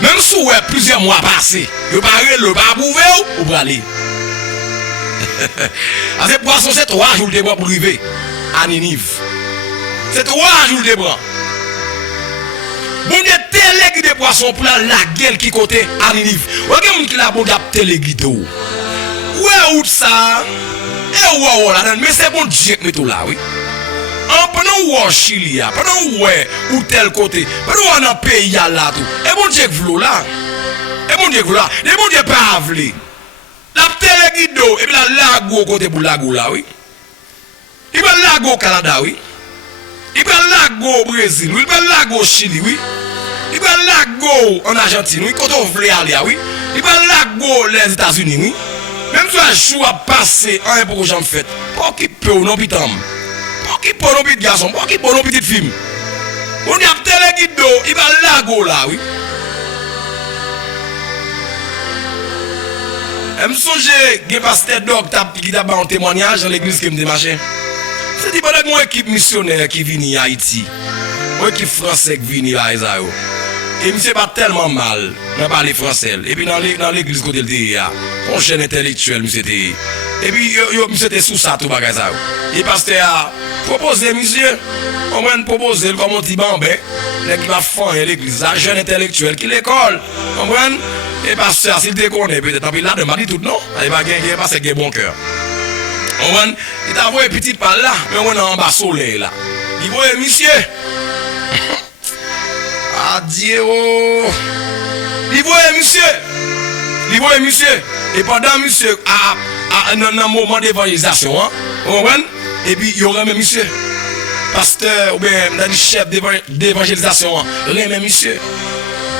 Même si vous avez plusieurs mois passés, vous parlez le pas bouver ou pour aller. Parce que poisson c'est 3 jours de bras pour arriver à Ninive. C'est 3 jours de bras. Bon Dieu téléguide des poissons pour la gueule qui côté à Ninive. Ou est-ce que qui la bon Dieu téléguide ou? Ouais ou ça? Et ouais là, mais c'est bon Dieu qui met tout là, oui. Pendant où Chili, pendant où tel côté, pendant où on a pays là tout. Et bon Dieu v'lou là. Et bon Dieu v'lou là. Et bon Dieu pas v'lou. La téléguide et puis la lago côté pour lago là, oui. Il va lago au Canada, oui. Il va lago au Brésil, oui. Il va lago au Chili, oui. Il va lago en Argentine, oui. Quand on veut aller, oui. Il va lago les États-Unis, oui. Même si un jour a passé un pour j'en fait. Pas qui peut non pitam. Pas qui peut non petit garçon, pas qui peut non petite fille. On y a téléguide d'eau, il va lago là, oui. Je me songe que pasteur Doc qui t'a un témoignage dans l'église qui me démarchait. C'est dit pendant une équipe missionnaire qui vient à Haïti. Une équipe française qui vient à Israël. Et monsieur pas tellement mal, n'a pas les français. Et puis dans l'église côté le DIA, on chaîne intellectuel monsieur était. Et puis monsieur était sous ça tout bagage ça. Et pasteur a proposé monsieur, on va proposer comme un petit bambin, qui va faire l'église, un jeune intellectuel qui l'école. Comprenez? Et pasteur s'il te connaît peut-être puis là de m'a dit tout non, il va gagner parce qu'il a bon cœur. Il t'a envoyé petit par là, mais on est en bas soleil là. Il voit monsieur. Adieu. Il voit monsieur. Il voit monsieur. Et pendant monsieur un moment d'évangélisation, et puis il y aura même monsieur. Pasteur ou bien chef d'évangélisation, il y aura même monsieur.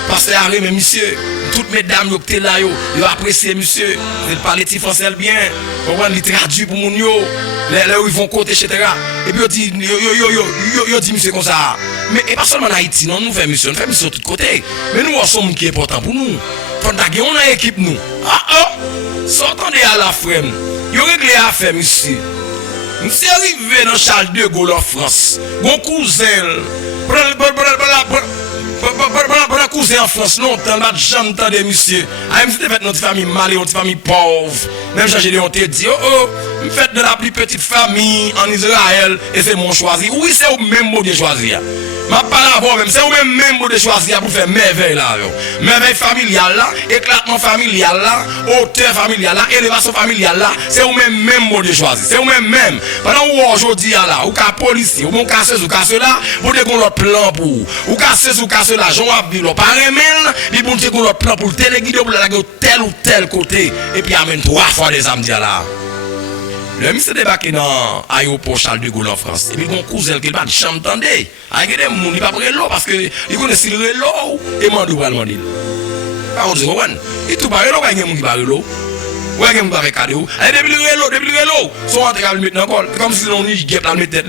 Pasteur a même monsieur. Toutes mesdames qui étaient là, ils apprécient monsieur. Ils parlent français bien. Ils traduisent pour mon yo. Là où ils vont côté, etc. Et puis ils disent monsieur comme ça. Mais pas seulement en Haïti, non, nous faisons mission. Nous faisons mission de tous côtés. Mais nous sommes qui est important pour nous. Quand on a une équipe, nous. Sortez à la frème. Ils ont réglé à faire monsieur. Monsieur arrivé dans Charles de Gaulle en France. Mon cousin. Pour la cousin en France, longtemps, jamais entendu monsieur. Même si fait notre famille mal et notre famille pauvre. Même j'ai on te dit, je fais de la plus petite famille en Israël et c'est mon choisi. Oui, c'est au même mot de choisir. Ma parole même, c'est au même mot de choisir pour faire merveille là. Merveille familiale là, éclatement familial là, hauteur familiale là, élévation familiale là, c'est au même mot de choisir. C'est au même. Pendant où aujourd'hui là, ou qu'à policier, ou mon casseuse ou casse là, pour des l'autre plan pour. Ou casseuse ou casse là, j'en ai vu l'autre par email, ils vont dire qu'on l'autre plan pour téléguider pour la tel ou tel côté. Et puis amène 3 fois des samedis là. Le monsieur débarqué dans l'aéroport Charles de Gaulle en France. Et puis mon cousin qui n'a pas de chambre tendue. Il y a des gens qui n'ont pas pris l'eau parce qu'ils connaissent l'eau et mandou va le demander. Par contre, il tout parle l'eau, il y a des gens qui parlent l'eau. Il y a des gens qui parlent cadeau. Depuis le l'eau, ils sont rentrés à le mettre dans le col. Comme si on n'y guette dans le tête.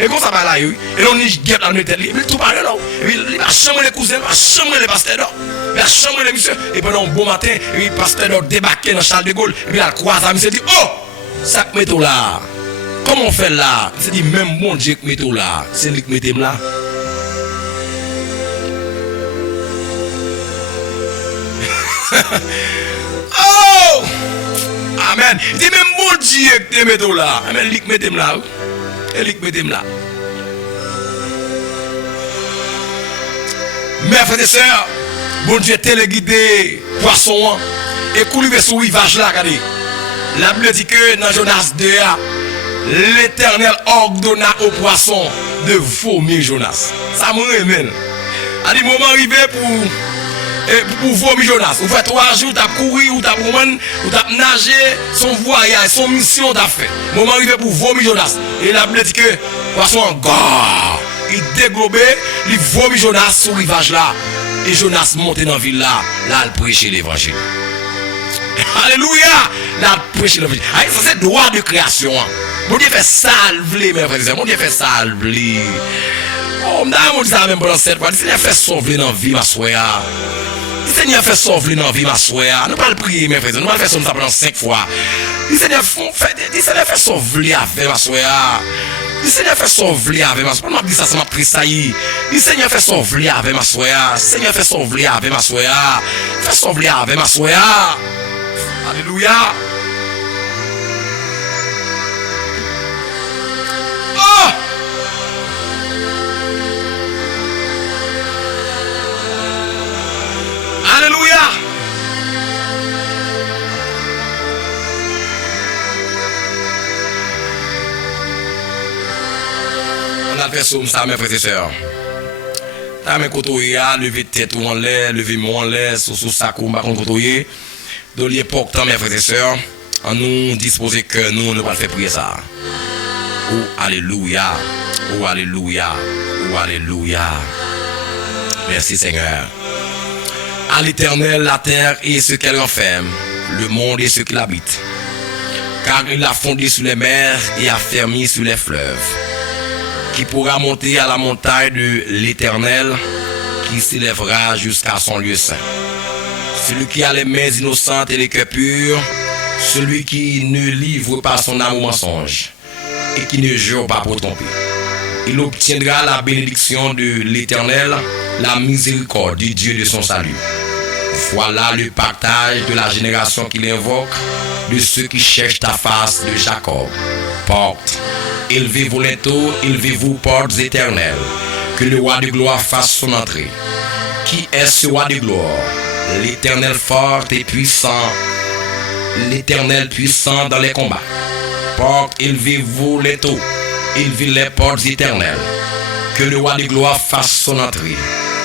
Et comme ça va là, et on n'y guette dans le tête. Et puis tout parle l'eau. Et puis il va chambrer les cousins, il va chambrer les pasteurs. La chambre de monsieur, et pendant un bon matin, et puis le pasteur débarqué dans Charles de Gaulle, et puis il a croisé, il s'est dit, oh, ça que mettons là. Comment on fait là? Il s'est dit, même bon Dieu que mettons là, c'est lui qui mettez là. Oh! Amen. Il dit, même bon Dieu que te mettons là. Amen, lui qui mettez là. Et lui qui mettez là. Mes frères et sœurs, bon Dieu téléguidé poisson et couler sur le rivage là, regardez. La Bible dit que dans Jonas 2, l'Éternel ordonna au poisson de vomir Jonas. Ça me remet. À des moments arrivés pour vomir Jonas. Vous faites 3 jours, vous avez couru, vous avez nagé, son voyage, son mission t'a fait. Moment arrivé pour vomir Jonas. Et la Bible dit que poisson encore. Il déglobait, il vomit Jonas sur le rivage là. Et Jonas montait dans la ville là. Là, il prêchait l'évangile. Alléluia! Là, il prêchait l'évangile. Ça, c'est droit de création. Mon Dieu fait salver, mes frères. Mon Dieu fait salver. Oh, on dit ça même pendant 7 fois. Le Seigneur fait sauver dans la vie, ma soeur. Le Seigneur fait sauver dans la vie, ma soeur. Nous ne pouvons pas le prier, mes frères. Nous ne pouvons pas le faire ça pendant 5 fois. Le Seigneur fait sauver avec ma soeur. Le Seigneur fait sauver avec ma soeur. Je ne dis ça, ça m'a pris ça. Le Seigneur fait sauver avec ma soeur. Le Seigneur fait sauver avec ma soeur. Fait sauver avec ma soeur. Alléluia. Oh! Alléluia. On a fait ça, mes frères et sœurs. T'as mes côtoyés, lever tête en l'air, lever mon en l'air, sous sa cour, ma côtoyé. Dans l'époque, mes frères et sœurs, en nous disposer que nous ne pas faire prier ça. Oh, alléluia. Oh, alléluia. Oh, alléluia. Merci, Seigneur. À l'Éternel, la terre et ce qu'elle renferme, le monde et ce qui l'habite. Car il a fondé sur les mers et a fermé sur les fleuves. Qui pourra monter à la montagne de l'Éternel, qui s'élèvera jusqu'à son lieu saint. Celui qui a les mains innocentes et les cœurs purs, celui qui ne livre pas son âme au mensonge et qui ne jure pas pour tromper. Il obtiendra la bénédiction de l'Éternel, la miséricorde du Dieu de son salut. Voilà le partage de la génération qu'il invoque, de ceux qui cherchent ta face de Jacob. Porte, élevez-vous bientôt, élevez-vous portes éternelles, que le roi de gloire fasse son entrée. Qui est ce roi de gloire? L'Éternel fort et puissant, l'Éternel puissant dans les combats. Porte, élevez-vous bientôt, élevez les portes éternelles, que le roi de gloire fasse son entrée.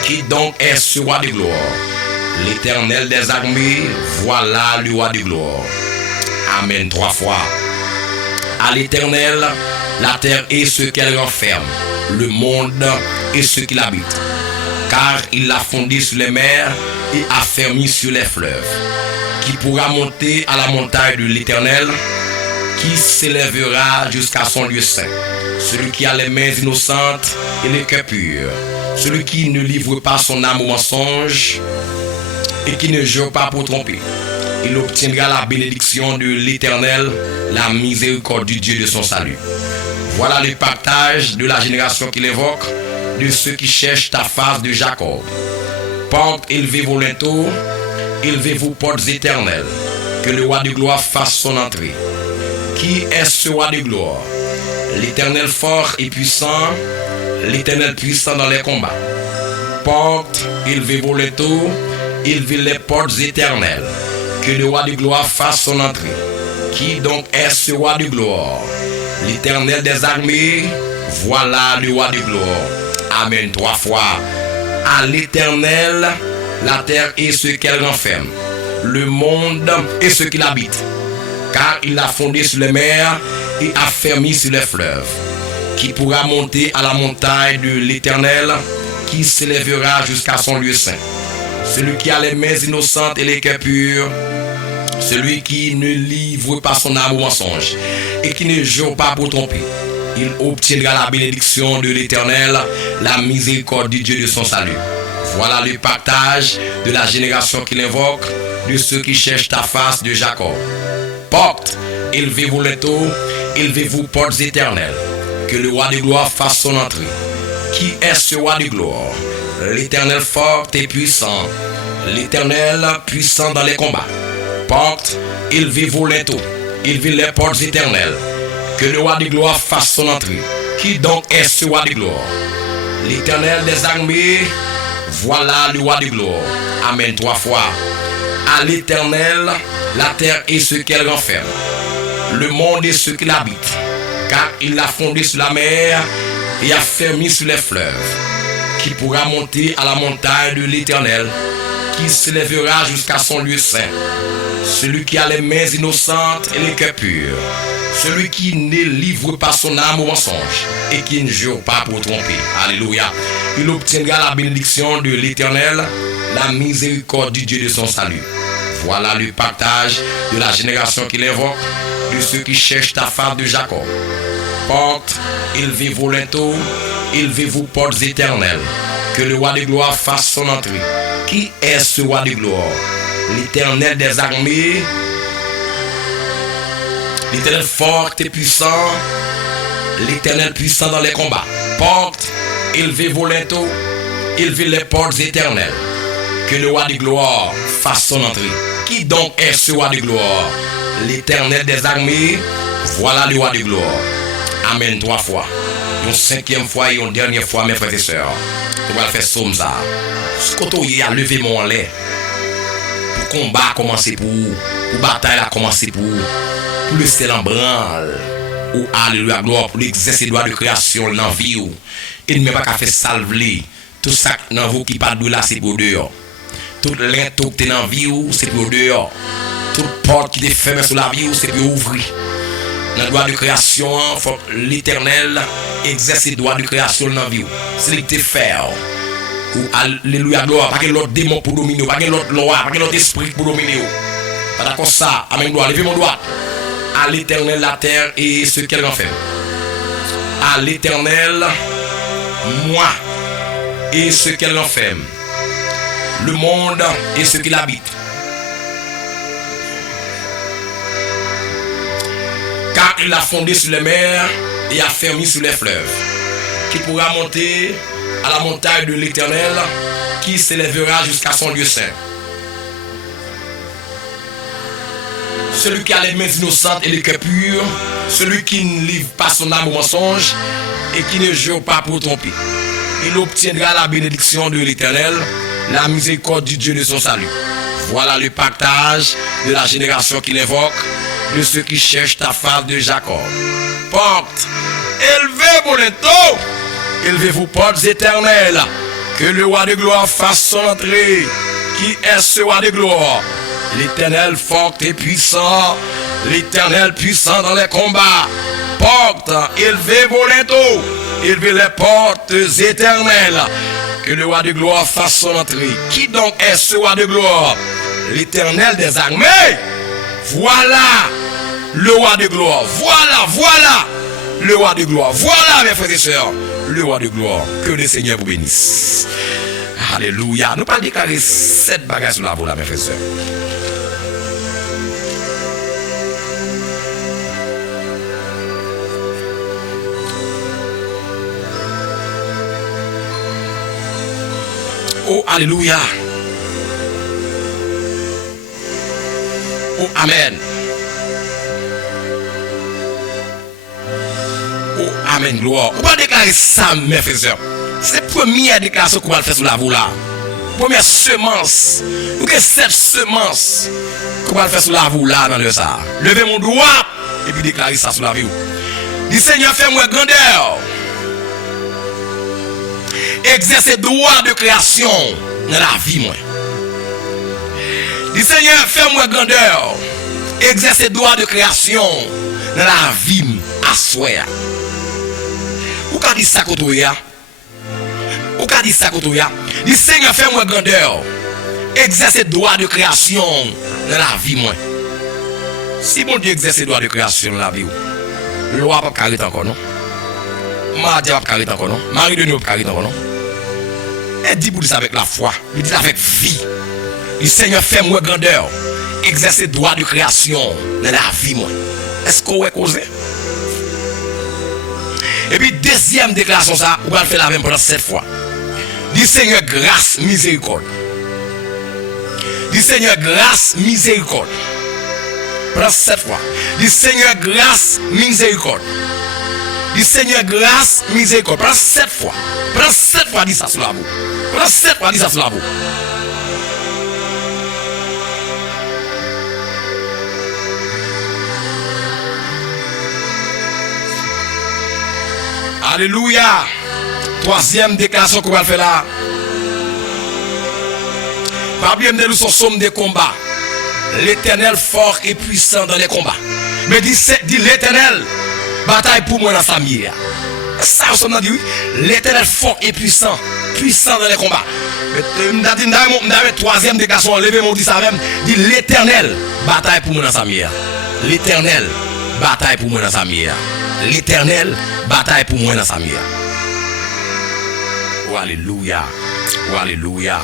Qui donc est ce roi de gloire? L'Éternel des armées, voilà le roi de gloire. Amen 3 fois. À l'Éternel, la terre et ce qu'elle renferme, le monde et ce qui l'habite. Car il l'a fondé sur les mers et a fermé sur les fleuves. Qui pourra monter à la montagne de l'Éternel, qui s'élèvera jusqu'à son lieu saint. Celui qui a les mains innocentes et les cœurs purs. Celui qui ne livre pas son âme au mensonge et qui ne jure pas pour tromper. Il obtiendra la bénédiction de l'Éternel, la miséricorde du Dieu de son salut. Voilà le partage de la génération qu'il évoque, de ceux qui cherchent ta face de Jacob. Portes, élevez-vous bientôt, élevez-vous portes éternelles, que le roi de gloire fasse son entrée. Qui est ce roi de gloire? L'Éternel fort et puissant, l'Éternel puissant dans les combats. Portes, élevez-vous bientôt, élevez les portes éternelles, que le roi de gloire fasse son entrée. Qui donc est ce roi de gloire? L'Éternel des armées, voilà le roi de gloire. Amen 3 fois. À l'Éternel, la terre et ce qu'elle renferme, le monde et ce qui l'habite. Car il a fondé sur les mers et a fermé sur les fleuves. Qui pourra monter à la montagne de l'Éternel, qui s'élèvera jusqu'à son lieu saint. Celui qui a les mains innocentes et les cœurs purs, celui qui ne livre pas son âme au mensonge et qui ne jure pas pour tromper. Il obtiendra la bénédiction de l'Éternel, la miséricorde du Dieu de son salut. Voilà le partage de la génération qui l'invoque, de ceux qui cherchent ta face de Jacob. Porte, élevez-vous les taux, élevez-vous portes éternelles. Que le roi de gloire fasse son entrée. Qui est ce roi de gloire? L'Éternel fort et puissant. L'Éternel puissant dans les combats. Porte, élevez-vous les taux, élevez les portes éternelles. Que le roi de gloire fasse son entrée. Qui donc est ce roi de gloire? L'Éternel des armées, voilà le roi de gloire. Amen 3 fois. À l'Éternel, la terre et ce qu'elle renferme, le monde et ce qu'il habite, car il l'a fondé sur la mer et a fermé sur les fleuves. Qui pourra monter à la montagne de l'Éternel, qui s'élèvera jusqu'à son lieu saint? Celui qui a les mains innocentes et les cœurs purs, celui qui ne livre pas son âme au mensonge et qui ne jure pas pour tromper. Alléluia. Il obtiendra la bénédiction de l'Éternel, la miséricorde du Dieu de son salut. Voilà le partage de la génération qui l'invoque, de ceux qui cherchent ta face de Jacob. Porte, élevez-vous les taux, élevez-vous portes éternelles. Que le roi de gloire fasse son entrée. Qui est ce roi de gloire? L'Éternel des armées, l'Éternel fort et puissant, l'Éternel puissant dans les combats. Porte, élevez-vous les taux, élevez les portes éternelles. Que le roi de gloire fasse son entrée. Qui donc est ce roi de gloire? L'Éternel des armées, voilà le roi de gloire. Amen 3 fois. Une 5e fois et une dernière fois, mes frères et sœurs. On va faire somme ça. Ce côté a levé mon lait. Pour combat commencer pour bataille a commencé pour le ciel en branle. Ou alléluia gloire pour l'exercer droit de création dans la vie. Et ne même pas qu'à faire salver. Tout ça dans vous qui pas de là, c'est pour dehors. Tout l'into qui est dans la vie, c'est pour dehors. Toute porte qui est fermée sur la vie, c'est pour ouvrir. Dans le droit de création, faut l'Éternel exercer le droit de création dans la vie. C'est ce qu'il fait. Ou alléluia gloire, pas que l'autre démon pour dominer, pas que l'autre loi, pas que l'autre esprit pour dominer. Pas d'accord ça, amen gloire, levez mon droit. À l'Éternel la terre et ce qu'elle en fait. À l'Éternel, moi et ce qu'elle en fait. Le monde et ce qu'il habite. Car il a fondé sur les mers et a fermé sur les fleuves. Qui pourra monter à la montagne de l'Éternel, qui s'élèvera jusqu'à son lieu saint. Celui qui a les mains innocentes et les cœurs purs, celui qui ne livre pas son âme au mensonge et qui ne jure pas pour tromper. Il obtiendra la bénédiction de l'Éternel, la miséricorde du Dieu de son salut. Voilà le partage de la génération qui l'invoque, de ceux qui cherchent ta face de Jacob. Porte, élevez vos linteaux, élevez-vous portes éternelles, que le roi de gloire fasse son entrée. Qui est ce roi de gloire? L'Éternel fort et puissant, l'Éternel puissant dans les combats. Porte, élevez vos linteaux, élevez les portes éternelles, que le roi de gloire fasse son entrée. Qui donc est ce roi de gloire? L'Éternel des armées. Voilà le roi de gloire. Voilà le roi de gloire. Voilà, mes frères et sœurs, le roi de gloire. Que le Seigneur vous bénisse. Alléluia. Nous pas déclarer 7 bagages sur la voie, mes frères et sœurs. Oh, alléluia. Oh, amen. Oh, amen, gloire. On va déclarer ça, mes frères et sœurs. C'est la première déclaration qu'on va faire sur la voie là. Première semence. Nous avons 7 semences qu'on va faire sur la voie là dans le ça. Levez mon doigt et puis déclarer ça sur la vie. Dis Seigneur, fais-moi grandeur. Exercer droit de création dans la vie, moi. Dis Seigneur, fais-moi grandeur. Exercer droit de création dans la vie, à soi. Ou qu'a dit ça kotoya? Ou qu'a dit ça kotoya? Dis Seigneur, fais-moi grandeur. Exercer droit de création dans la vie, moi. Si bon Dieu exerce droit de création dans la vie, loi pas carré encore, non? Madia pas carré encore, non? Marie de nous pas carré encore, non? Et dit pour ça avec la foi, il dit avec vie. Le Seigneur fait moi grandeur, exercer droit de création dans la vie moi. Est-ce qu'on est causé? Et puis deuxième déclaration ça, on va le faire la même pendant 7 fois. Du Seigneur grâce, miséricorde. Du Seigneur grâce, miséricorde. Pendant 7 fois. Du Seigneur grâce, miséricorde. Du Seigneur grâce, miséricorde. Pendant 7 fois. Pendant 7 fois, dis ça sur la vous. Pendant 7 fois, dis ça sur la vous. Alléluia. Troisième déclaration qu'on va faire là. Pas bien de nous son somme de combat. L'Éternel fort et puissant dans les combats. Mais dit l'Éternel, bataille pour moi dans sa mire. Ça, on a dit oui. L'Éternel fort et puissant. Puissant dans les combats. Mais troisième déclaration, levez mon dit ça même. Dit l'Éternel, bataille pour moi dans sa mire. L'Éternel, bataille pour moi dans sa mire. L'Éternel, bataille pour moi dans sa mire. Oh, alléluia. Oh, alléluia.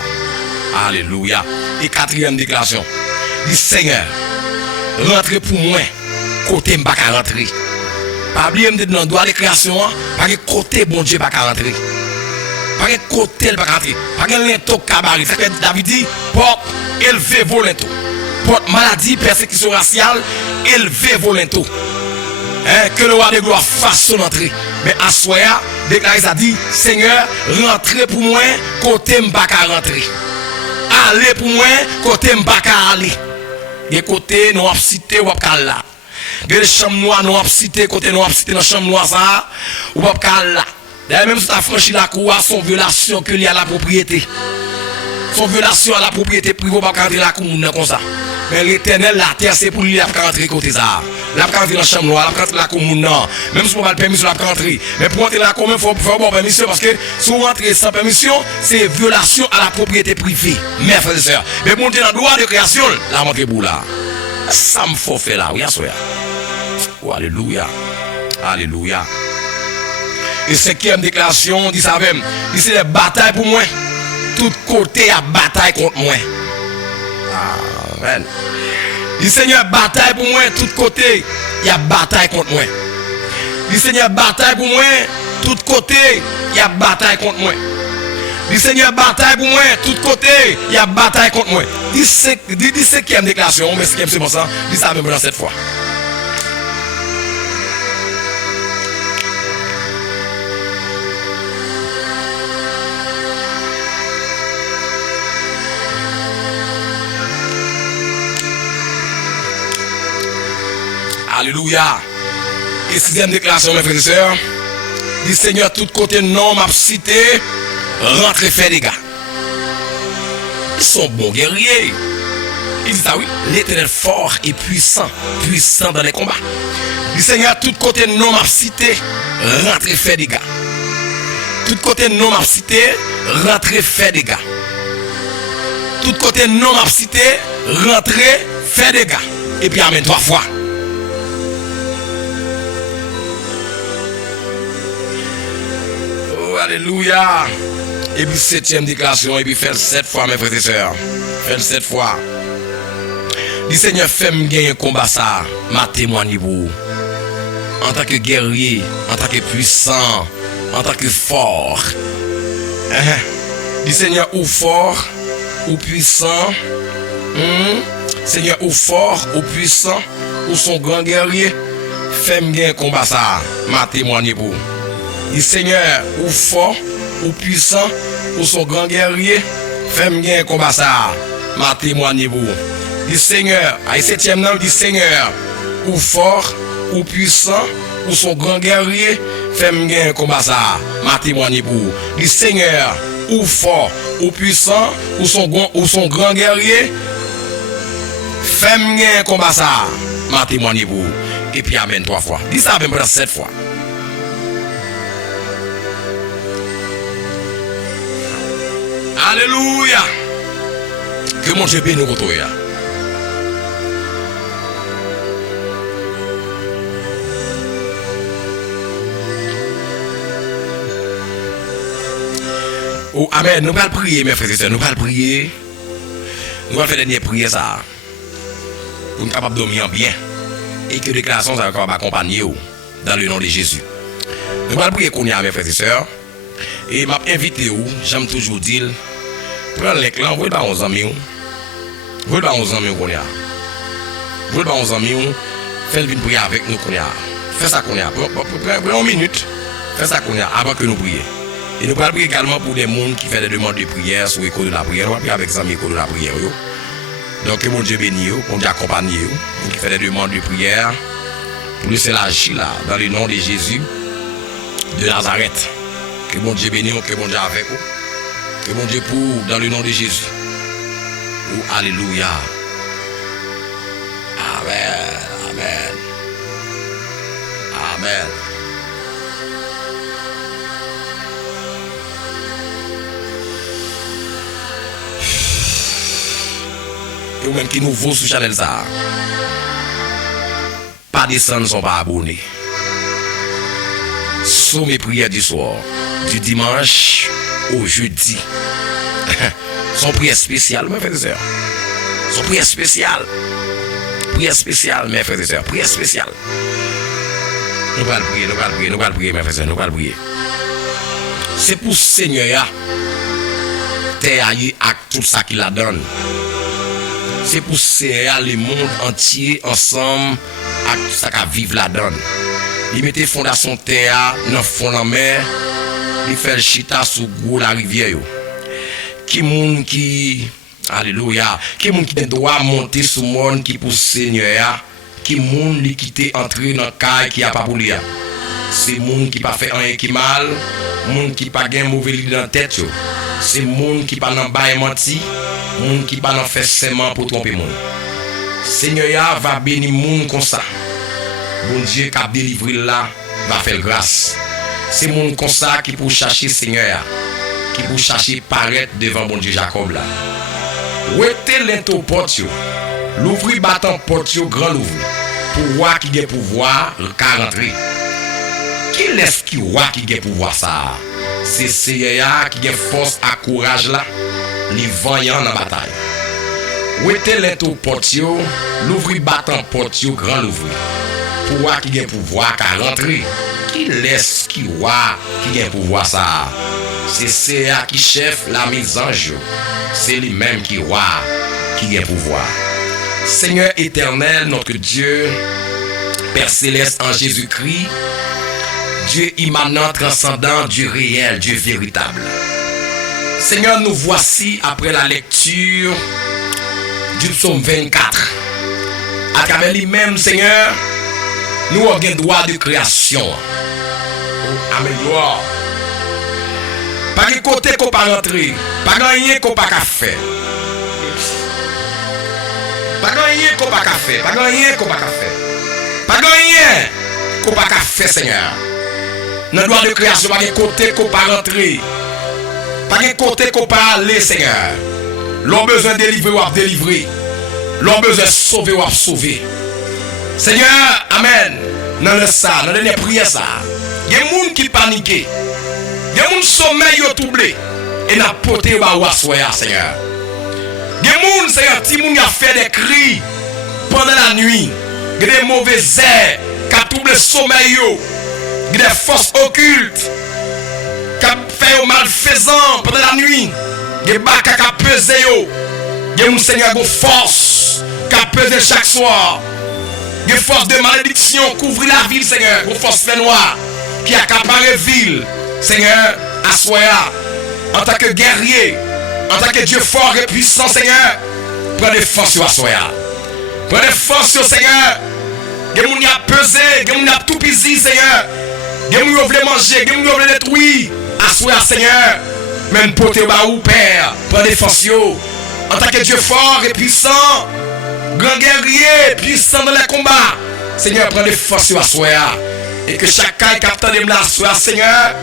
Alléluia. Et quatrième déclaration. Dit Seigneur, rentrez pour moi. Côté m'pas qu'à rentrer. Pas oublier me dans droit de création, pas que côté bon Dieu pas qu'à rentrer. Pas que côté le pas qu'à rentrer. Pas que l'ento cabaret. Ça que David dit porte élevé volonto. Porte maladie, persécution raciale, élevé volonto. Que le roi de gloire fasse son entrée. Mais à soya, déclaré ça dit Seigneur, rentrez pour moi, côté m'pas qu'à rentrer. Allez pour moi, côté m'pas qu'à aller. Des côtés, nous avons cité ou pas là. Des chambres noires, nous avons cité, côté nous avons cité dans la chambre noire, ça, ou pas là. D'ailleurs, même si tu as franchi la cour, son violation qu'il y a à la propriété. Son violation à la propriété privée, pas rentrer la cour, comme ça. Mais l'Éternel, la terre, c'est pour lui, il a pas rentrer côté ça. Il a pas rentrer dans la chambre noire, il a pas rentrer la cour, non. Même si on n'a pas le permission, il a pas rentrer. Mais pour rentrer dans la cour, il faut faire bonne permission, parce que si on rentre sans permission, c'est violation à la propriété privée. Mes frères et sœurs. Mais pour monter dans le droit de création, la rentrée pour là. Ça me faut faire là, oui, assoya. Oh, alléluia. Alléluia. Et cinquième déclaration, dit ça même. Dit c'est la bataille pour moi. Tout côté a bataille contre moi. Amen. Dit Seigneur, bataille pour moi. Tout côté, il y a bataille contre moi. Dit Seigneur, bataille pour moi. Tout côté, il y a bataille contre moi. Dit Seigneur, bataille pour moi. Tout côté, il y a bataille contre moi. Dit cinquième déclaration, mais cinquième c'est bon ça. Dit ça même dans cette fois. Alléluia. Et sixième déclaration, mes frères et sœurs. Dit Seigneur, tout côté non m'a cité, rentrez faire des gars. Ils sont bons guerriers. Il dit ça oui, l'Éternel fort et puissant, puissant dans les combats. Dit Seigneur, tout côté non m'a cité, rentrez faire des gars. Tout côté non m'a cité, rentrez faire des gars. Tout côté non m'a cité, rentrez faire des gars. Et puis amen 3 fois. Alléluia. Et puis septième déclaration, et puis faire 7 fois, mes frères et sœurs. Faire 7 fois. Dit Seigneur, fais-moi gagner un combat ça, ma témoigne pour. En tant que guerrier, en tant que puissant, en tant que fort. Dit Seigneur, ou fort, ou puissant. Seigneur, ou fort, ou puissant, ou son grand guerrier. Fais-moi gagner un combat ça, ma témoigne pour. Dit Seigneur, ou fort, ou puissant, ou son grand guerrier, fais-moi gagner un combat ça, ma témoigne pour. Dit Seigneur, à 7e nom, dit Seigneur, ou fort, ou puissant, ou son grand guerrier, fais-moi gagner un combat ça, ma témoigne pour. Dit Seigneur, ou fort, ou puissant, ou son grand guerrier, fais-moi gagner un combat ça, ma témoigne pour. Et puis amen 3 fois. Dis ça même 7 fois. Alléluia. Que mon Dieu bénisse nous retrouver. Oh, amen. Nous allons prier, mes frères et sœurs. Nous allons prier. Nous allons faire dernière prière ça. Pour nous capables de dormir bien. Et que déclaration ça va accompagner dans le nom de Jésus. Nous allons prier qu'on y a, mes frères et sœurs. Et m'a invité où, j'aime toujours dire, prends l'écran, vous dans 11 amis. Vous dans 11 amis qu'on y a. Vous dans 11 amis, faites une prière avec nous qu'on y a. Faites ça qu'on y a. Prenez une minute. Faites ça qu'on y a avant que nous prions. Et nous allons prier également pour des gens qui font des demandes de prière sur l'école de la prière. Nous allons prier avec les amis de l'école de la prière. Donc, que mon Dieu bénisse, mon Dieu accompagne, qui fait des demandes de prière pour laisser l'agir là, dans le nom de Jésus de Nazareth. Que mon Dieu bénisse, que mon Dieu avec vous. Que mon Dieu pour, dans le nom de Jésus. Oh, alléluia. Amen. Amen. Amen. Et ou même qui nous vaut sur Chanel ça. Pas descendre, ne sont pas abonnés. Sous mes prières du soir, du dimanche au jeudi. Son prière spéciale, mes frères et sœurs. Son prière spéciale. Prière spéciale, mes frères et sœurs. Prière spéciale. Nous allons prier, nous allons prier, nous allons prier, mes frères et sœurs. Nous allons prier. C'est pour Seigneur, terre avec tout ça qu'il a donné. C'est pour Seigneur, le monde entier, ensemble, avec tout ça qu'il vive la donne. Il mettait fondation terre, dans le fond de la mer, il fait le chita sous gros la rivière. Qui monde qui, alléluia, qui monde qui doit monter sur le monde qui pour Seigneur, qui monde qui t'est entré dans le caille qui a pas pour lui. C'est monde qui pas fait rien qui mal, monde qui pas gain mauvais lit dans la tête. C'est monde qui pas dans bail menti, monde qui pas dans fait serment pour tromper monde. Seigneur va bénir monde comme ça. Bon Dieu qui a délivré là va faire grâce. C'est monde comme ça qui pour chercher Seigneur, qui pour chercher paraître devant bon Dieu Jacob là. Où était l'ento porte, l'ouvrir battant porte grand l'ouvrir. Pour voir qui a pouvoir le rentrer. Qui laisse qui voit qui a pouvoir ça? C'est Seigneur qui a force à courage là, les voyants dans la bataille. Où était l'ento porte, l'ouvrir battant porte grand l'ouvrir. Pour voir qui a pouvoir qu'à rentrer. Qui laisse qui voit qui a pouvoir ça? C'est Seigneur qui chef la mise en jeu. C'est lui-même qui voit qui a pouvoir. Seigneur éternel, notre Dieu, Père céleste en Jésus-Christ, Dieu immanent, transcendant, Dieu réel, Dieu véritable. Seigneur, nous voici après la lecture du psaume 24. À travers lui-même, Seigneur, nous avons le droit de création. Amen. Gloire. Pas de côté qu'on pas rentrer, pas de rien qu'on pas faire. Pas de rien qu'on pas faire, pas de rien qu'on pas faire. Pas de rien qu'on pas faire, Seigneur. Dans le droit de création, pas de côté qu'on pas rentrer. Pas de côté qu'on pas aller, Seigneur. L'on besoin de délivrer ou à délivrer. L'on besoin de sauver ou à sauver. Seigneur, amen. Dans le ça, dans la dernière prière ça. Il y a des gens qui paniquent. Il y a des gens qui sommeil au troublé. Et n'a porté ou à soya, Seigneur. Il y a des gens, Seigneur, qui ont fait des cris pendant la nuit. Il y a des mauvais airs qui ont troublé le sommeil. Il y a des forces occultes qui ont fait au malfaisant pendant la nuit. Il y a des bacs qui ont pesé. Il y a des gens, Seigneur, qui ont force qui ont pesé chaque soir. Des forces de malédiction couvrent la ville, Seigneur. Des forces fait noires qui accaparent la ville. Seigneur, assoya. En tant que guerrier, en tant que Dieu fort et puissant, Seigneur, prends des forces sur assoya. Prends des forces sur Seigneur. Des gens qui ont pesé, des gens qui ont tout pisé, Seigneur. Des gens qui veulent manger, des gens qui veulent détruire. Assoya, Seigneur. Même pour te ou Père, prends des forces. En tant que Dieu fort et puissant, grand guerrier, puissant dans les combats. Seigneur, prends des forces à soi. Et que chacun capte de la soie, Seigneur.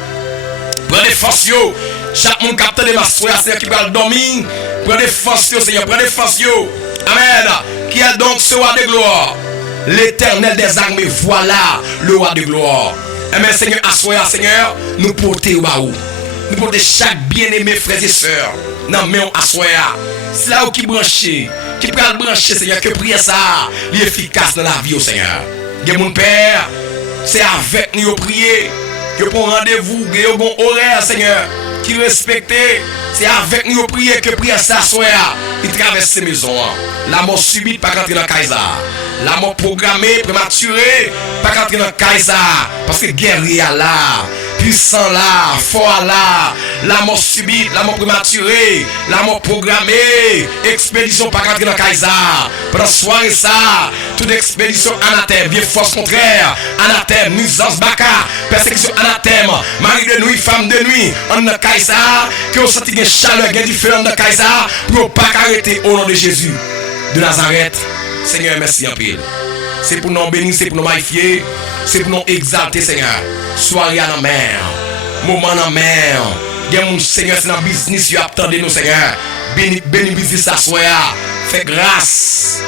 Prends des forces. Chaque monde capte de la soie, Seigneur, qui va dormir. Prends des forces, Seigneur. Prends des forces. Amen. Qui est donc ce roi de gloire? L'éternel des armées, voilà le roi de gloire. Amen, Seigneur, à soi, Seigneur, nous porter au baou. nous porter chaque bien-aimé frères et sœurs. Non, mais on assoya. C'est là où qui branché, qui peut le brancher, Seigneur, que prière ça, est efficace dans la vie au Seigneur. Et mon Père, c'est avec nous prier, que pour rendez-vous, que un bon horaire, Seigneur, qui respecté, c'est avec nous prier que prière ça soit, il traverse ces maisons. La mort subite, pas rentrer dans Kaisa. La mort programmée, prématurée, pas rentrer dans Kaisa. Parce que guerrier là, puissant là, fort là, la mort subite, la mort prématurée, la mort programmée, expédition pas rentrer dans Kaisa. Pendant soirée ça, toute expédition anathème, bien force contraire, anathème, nuisance baka, persécution anathème, mari de nuit, femme de nuit, en Kaisa, que vous sentez une chaleur, une différence dans Kaisa, pour ne pas arrêter au nom de Jésus de Nazareth. Seigneur, merci en pile. C'est pour nous bénir, c'est pour nous magnifier, c'est pour nous exalter, Seigneur. Soirée à la mer, moment à la mer. Seigneur, c'est dans le business, attendez nous, Seigneur. Béni business à soi. Fais grâce,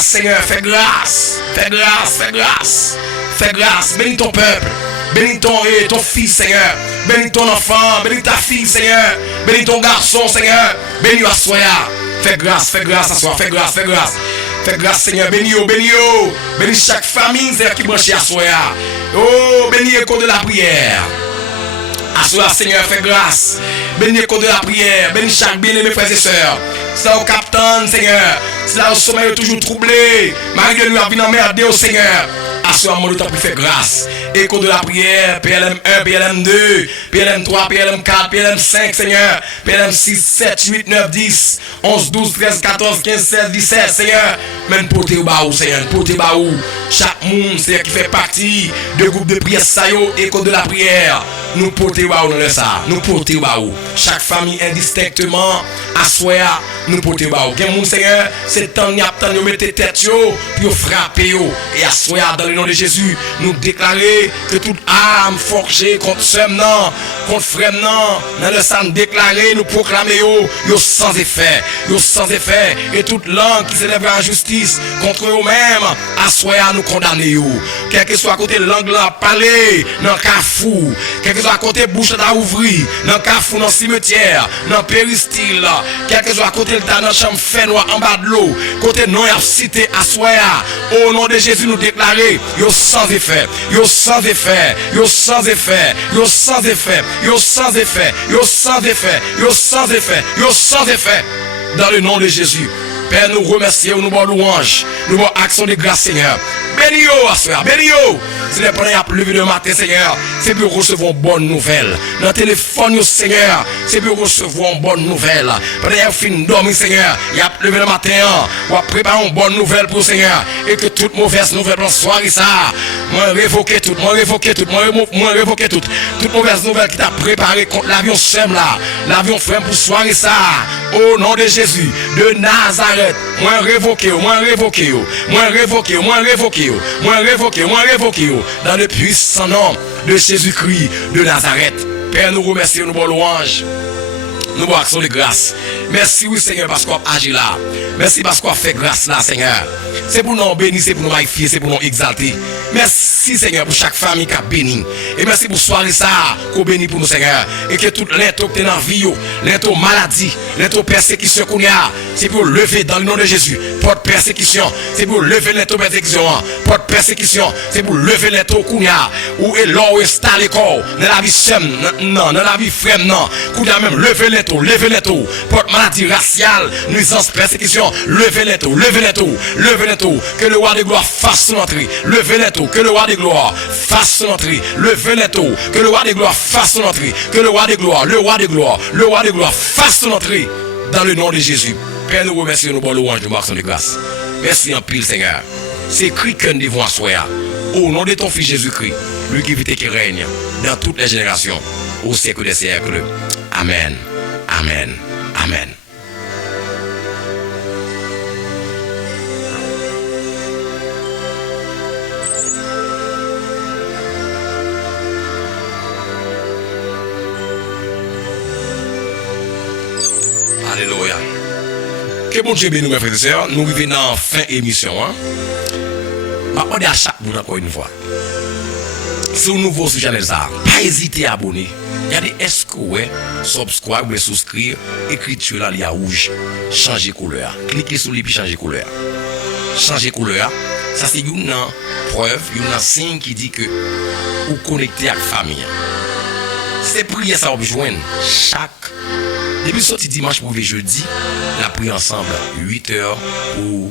Seigneur, fais grâce, fais grâce, fais grâce, fais grâce. Bénis ton peuple, bénis ton fils, Seigneur. Bénis ton enfant, bénis ta fille, Seigneur. Bénis ton garçon, Seigneur. Bénis à soi. Fais grâce à soi, fais grâce, fais grâce. Fais grâce, Seigneur, bénis. Bénis chaque famille, Seigneur, qui branche à soi. Oh, bénis l'écho de la prière. À soi, Seigneur, fais grâce. Bénis l'écho de la prière. Bénis chaque bien-aimé, frères et sœurs. C'est là au capitaine, Seigneur. C'est là au sommeil est toujours troublé. Marie de nous a vu emmerder au Seigneur. À ce moment, nous t'avons fait grâce. Écho de la prière, PLM 1, PLM 2, PLM 3, PLM 4, PLM 5, Seigneur. PLM 6, 7, 8, 9, 10, 11, 12, 13, 14, 15, 16, 17, Seigneur. Même porter au baou, Seigneur. Porter au baou. Chaque monde, Seigneur, qui fait partie de groupe de prière, Sayo, écho de la prière. Nous porter au baou dans le ça. Nous porter au baou. Chaque famille indistinctement, à soi, nous porter au baou. Quel monde, Seigneur, c'est temps, il y a temps, nous mettez tête, puis frapper, et à soi, dans le nom de Jésus, nous déclarer que toute âme forgée contre Sem, contre frère, dans le sang déclaré, nous proclamer, yo sans effet, et toute langue qui s'élèvera en justice contre eux-mêmes, à soi, nous condamner, quel que soit à côté langue là, parler, dans cafou, quel que soit à côté bouche là, ouvrir, dans cafou, dans cimetière, dans péristyle, quel que soit à côté le tas, dans chambre fait noir en bas de l'eau, côté non, y a cité à soi, au nom de Jésus, nous déclarer, yo sans effet, yo sans effet, yo sans effet, yo sans effet, yo sans effet, yo sans effet, yo sans effet, yo sans effet, dans le nom de Jésus. Père, nous remercions, nous bon louange, nous bon action de grâce, Seigneur. Bénis-yo, Assoya, bénis-yo. Si les parents a levé le matin, Seigneur, c'est pour recevoir une bonne nouvelle. Dans le téléphone, Seigneur, c'est pour recevoir une bonne nouvelle. Pendant qu'il a fini de dormir, Seigneur, il a levé le matin, on va préparer une bonne nouvelle pour le Seigneur. Et que toute mauvaise nouvelle dans la soirée, ça, moi révoquer tout, moi révoquer tout. Toute mauvaise nouvelle qui t'a préparé contre l'avion Sem là, l'avion frère pour soirée, ça, au nom de Jésus, de Nazareth, moi révoquer, dans le puissant nom de Jésus-Christ de Nazareth. Père, nous remercions, nous bon louange, nous bon action de grâce. Merci, oui, Seigneur, parce qu'on agit là. Merci parce qu'on fait grâce là, Seigneur. C'est pour nous bénir, c'est pour nous magnifier, c'est pour nous exalter. Merci, Seigneur, pour chaque famille qui a béni. Et merci pour soirée ça, qu'on bénit pour nous, Seigneur. Et que toute l'into que tu es dans la vie, l'into maladie, l'into persécution qu'on a, c'est pour lever dans le nom de Jésus. Porte persécution, c'est pour lever l'into persécution. Porte persécution, c'est pour lever l'into qu'on a. Où est l'or installé corps, dans la vie Sem, non, dans la vie frère, non. Qu'on a même lever l'into. Porte maladie raciale, nuisance, persécution, levez les taux. Que le roi de gloire fasse son entrée. Levez les taux. Que le roi de gloire fasse son entrée. Levez les taux. Que le roi de gloire fasse son entrée. Que le roi de gloire fasse son entrée. Dans le nom de Jésus. Père, nous remercions nos bonnes louanges de marque de grâce. Merci en pile, Seigneur. C'est Christ que nous devons asseoir. Au nom de ton Fils Jésus-Christ, lui qui vit et qui règne dans toutes les générations, au siècle des siècles. Amen. Amen. Amen. Alléluia. Que bon Dieu bénisse, mes frères et sœurs. Nous vivons dans la fin de l'émission. On dit à chaque bout encore une fois. Si vous nouveau sur Chanel ça, pas hésiter à abonner. Regardez, est-ce que ouais, subscribe ou souscrire, écriture là, il y a rouge, changer couleur. Cliquez sur lui puis changer couleur. Changer couleur, ça c'est une preuve, une signe qui dit que vous connectez avec la famille. C'est prière ça vous joindre chaque depuis sorti dimanche pour jeudi, la prière ensemble 8h ou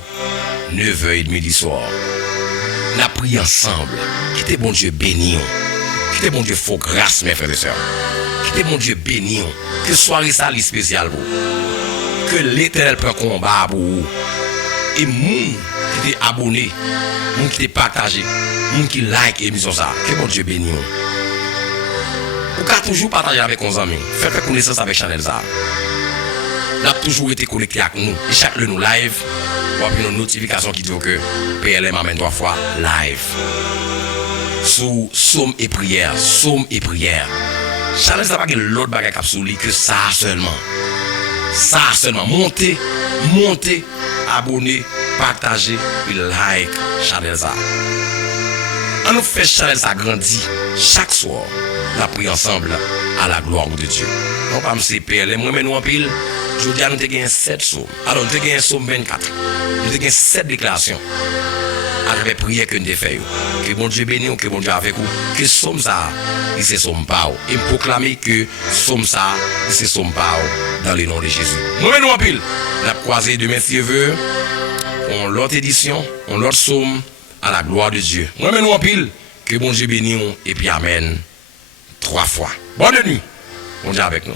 9h30 du soir. La prière ensemble. Quittez bon Dieu béni. Quittez bon Dieu faux grâce mes frères et sœurs. Quittez bon Dieu béni. Que soirée ça spécial pour vous. Que l'Éternel prend combat pour vous. Et moun qui t'es abonné, moun qui t'es partagé, moun qui like émission ça. Que bon Dieu béni. Vous pouvez toujours partager avec nos amis. Faites connaissance avec Chanel ça. Nous avons toujours été connectés avec nous. Et chaque nous live, vous avez une notification qui dit que PLM amène 3 fois live. Sous somme et prière. Somme et prière. Chanel ça pas que l'autre bagage capsule que ça seulement. Ça seulement. Montez, abonnez, partagez, et like Chanel ça. On nous fait Chanel ça grandir chaque soir. La prière ensemble à la gloire de Dieu. Non pas me PLM, moi nous en pile. Je dis à nous avons 7 psaumes. Alors nous avons un psaume 24. Nous avons 7 déclarations. Avec prière que nous avons fait. Que bon Dieu bénisse, que bon Dieu avec vous. Que psaume ça, il se somme pas. Et proclamer que psaume ça, il se somme pas dans le nom de Jésus. Moi nous en pile. La croisée demain si Dieu veut. On l'autre édition, on l'autre psaume à la gloire de Dieu. Moi nous en pile. Que bon Dieu bénisse et puis amen. 3 fois. Bonne nuit. On dit avec nous.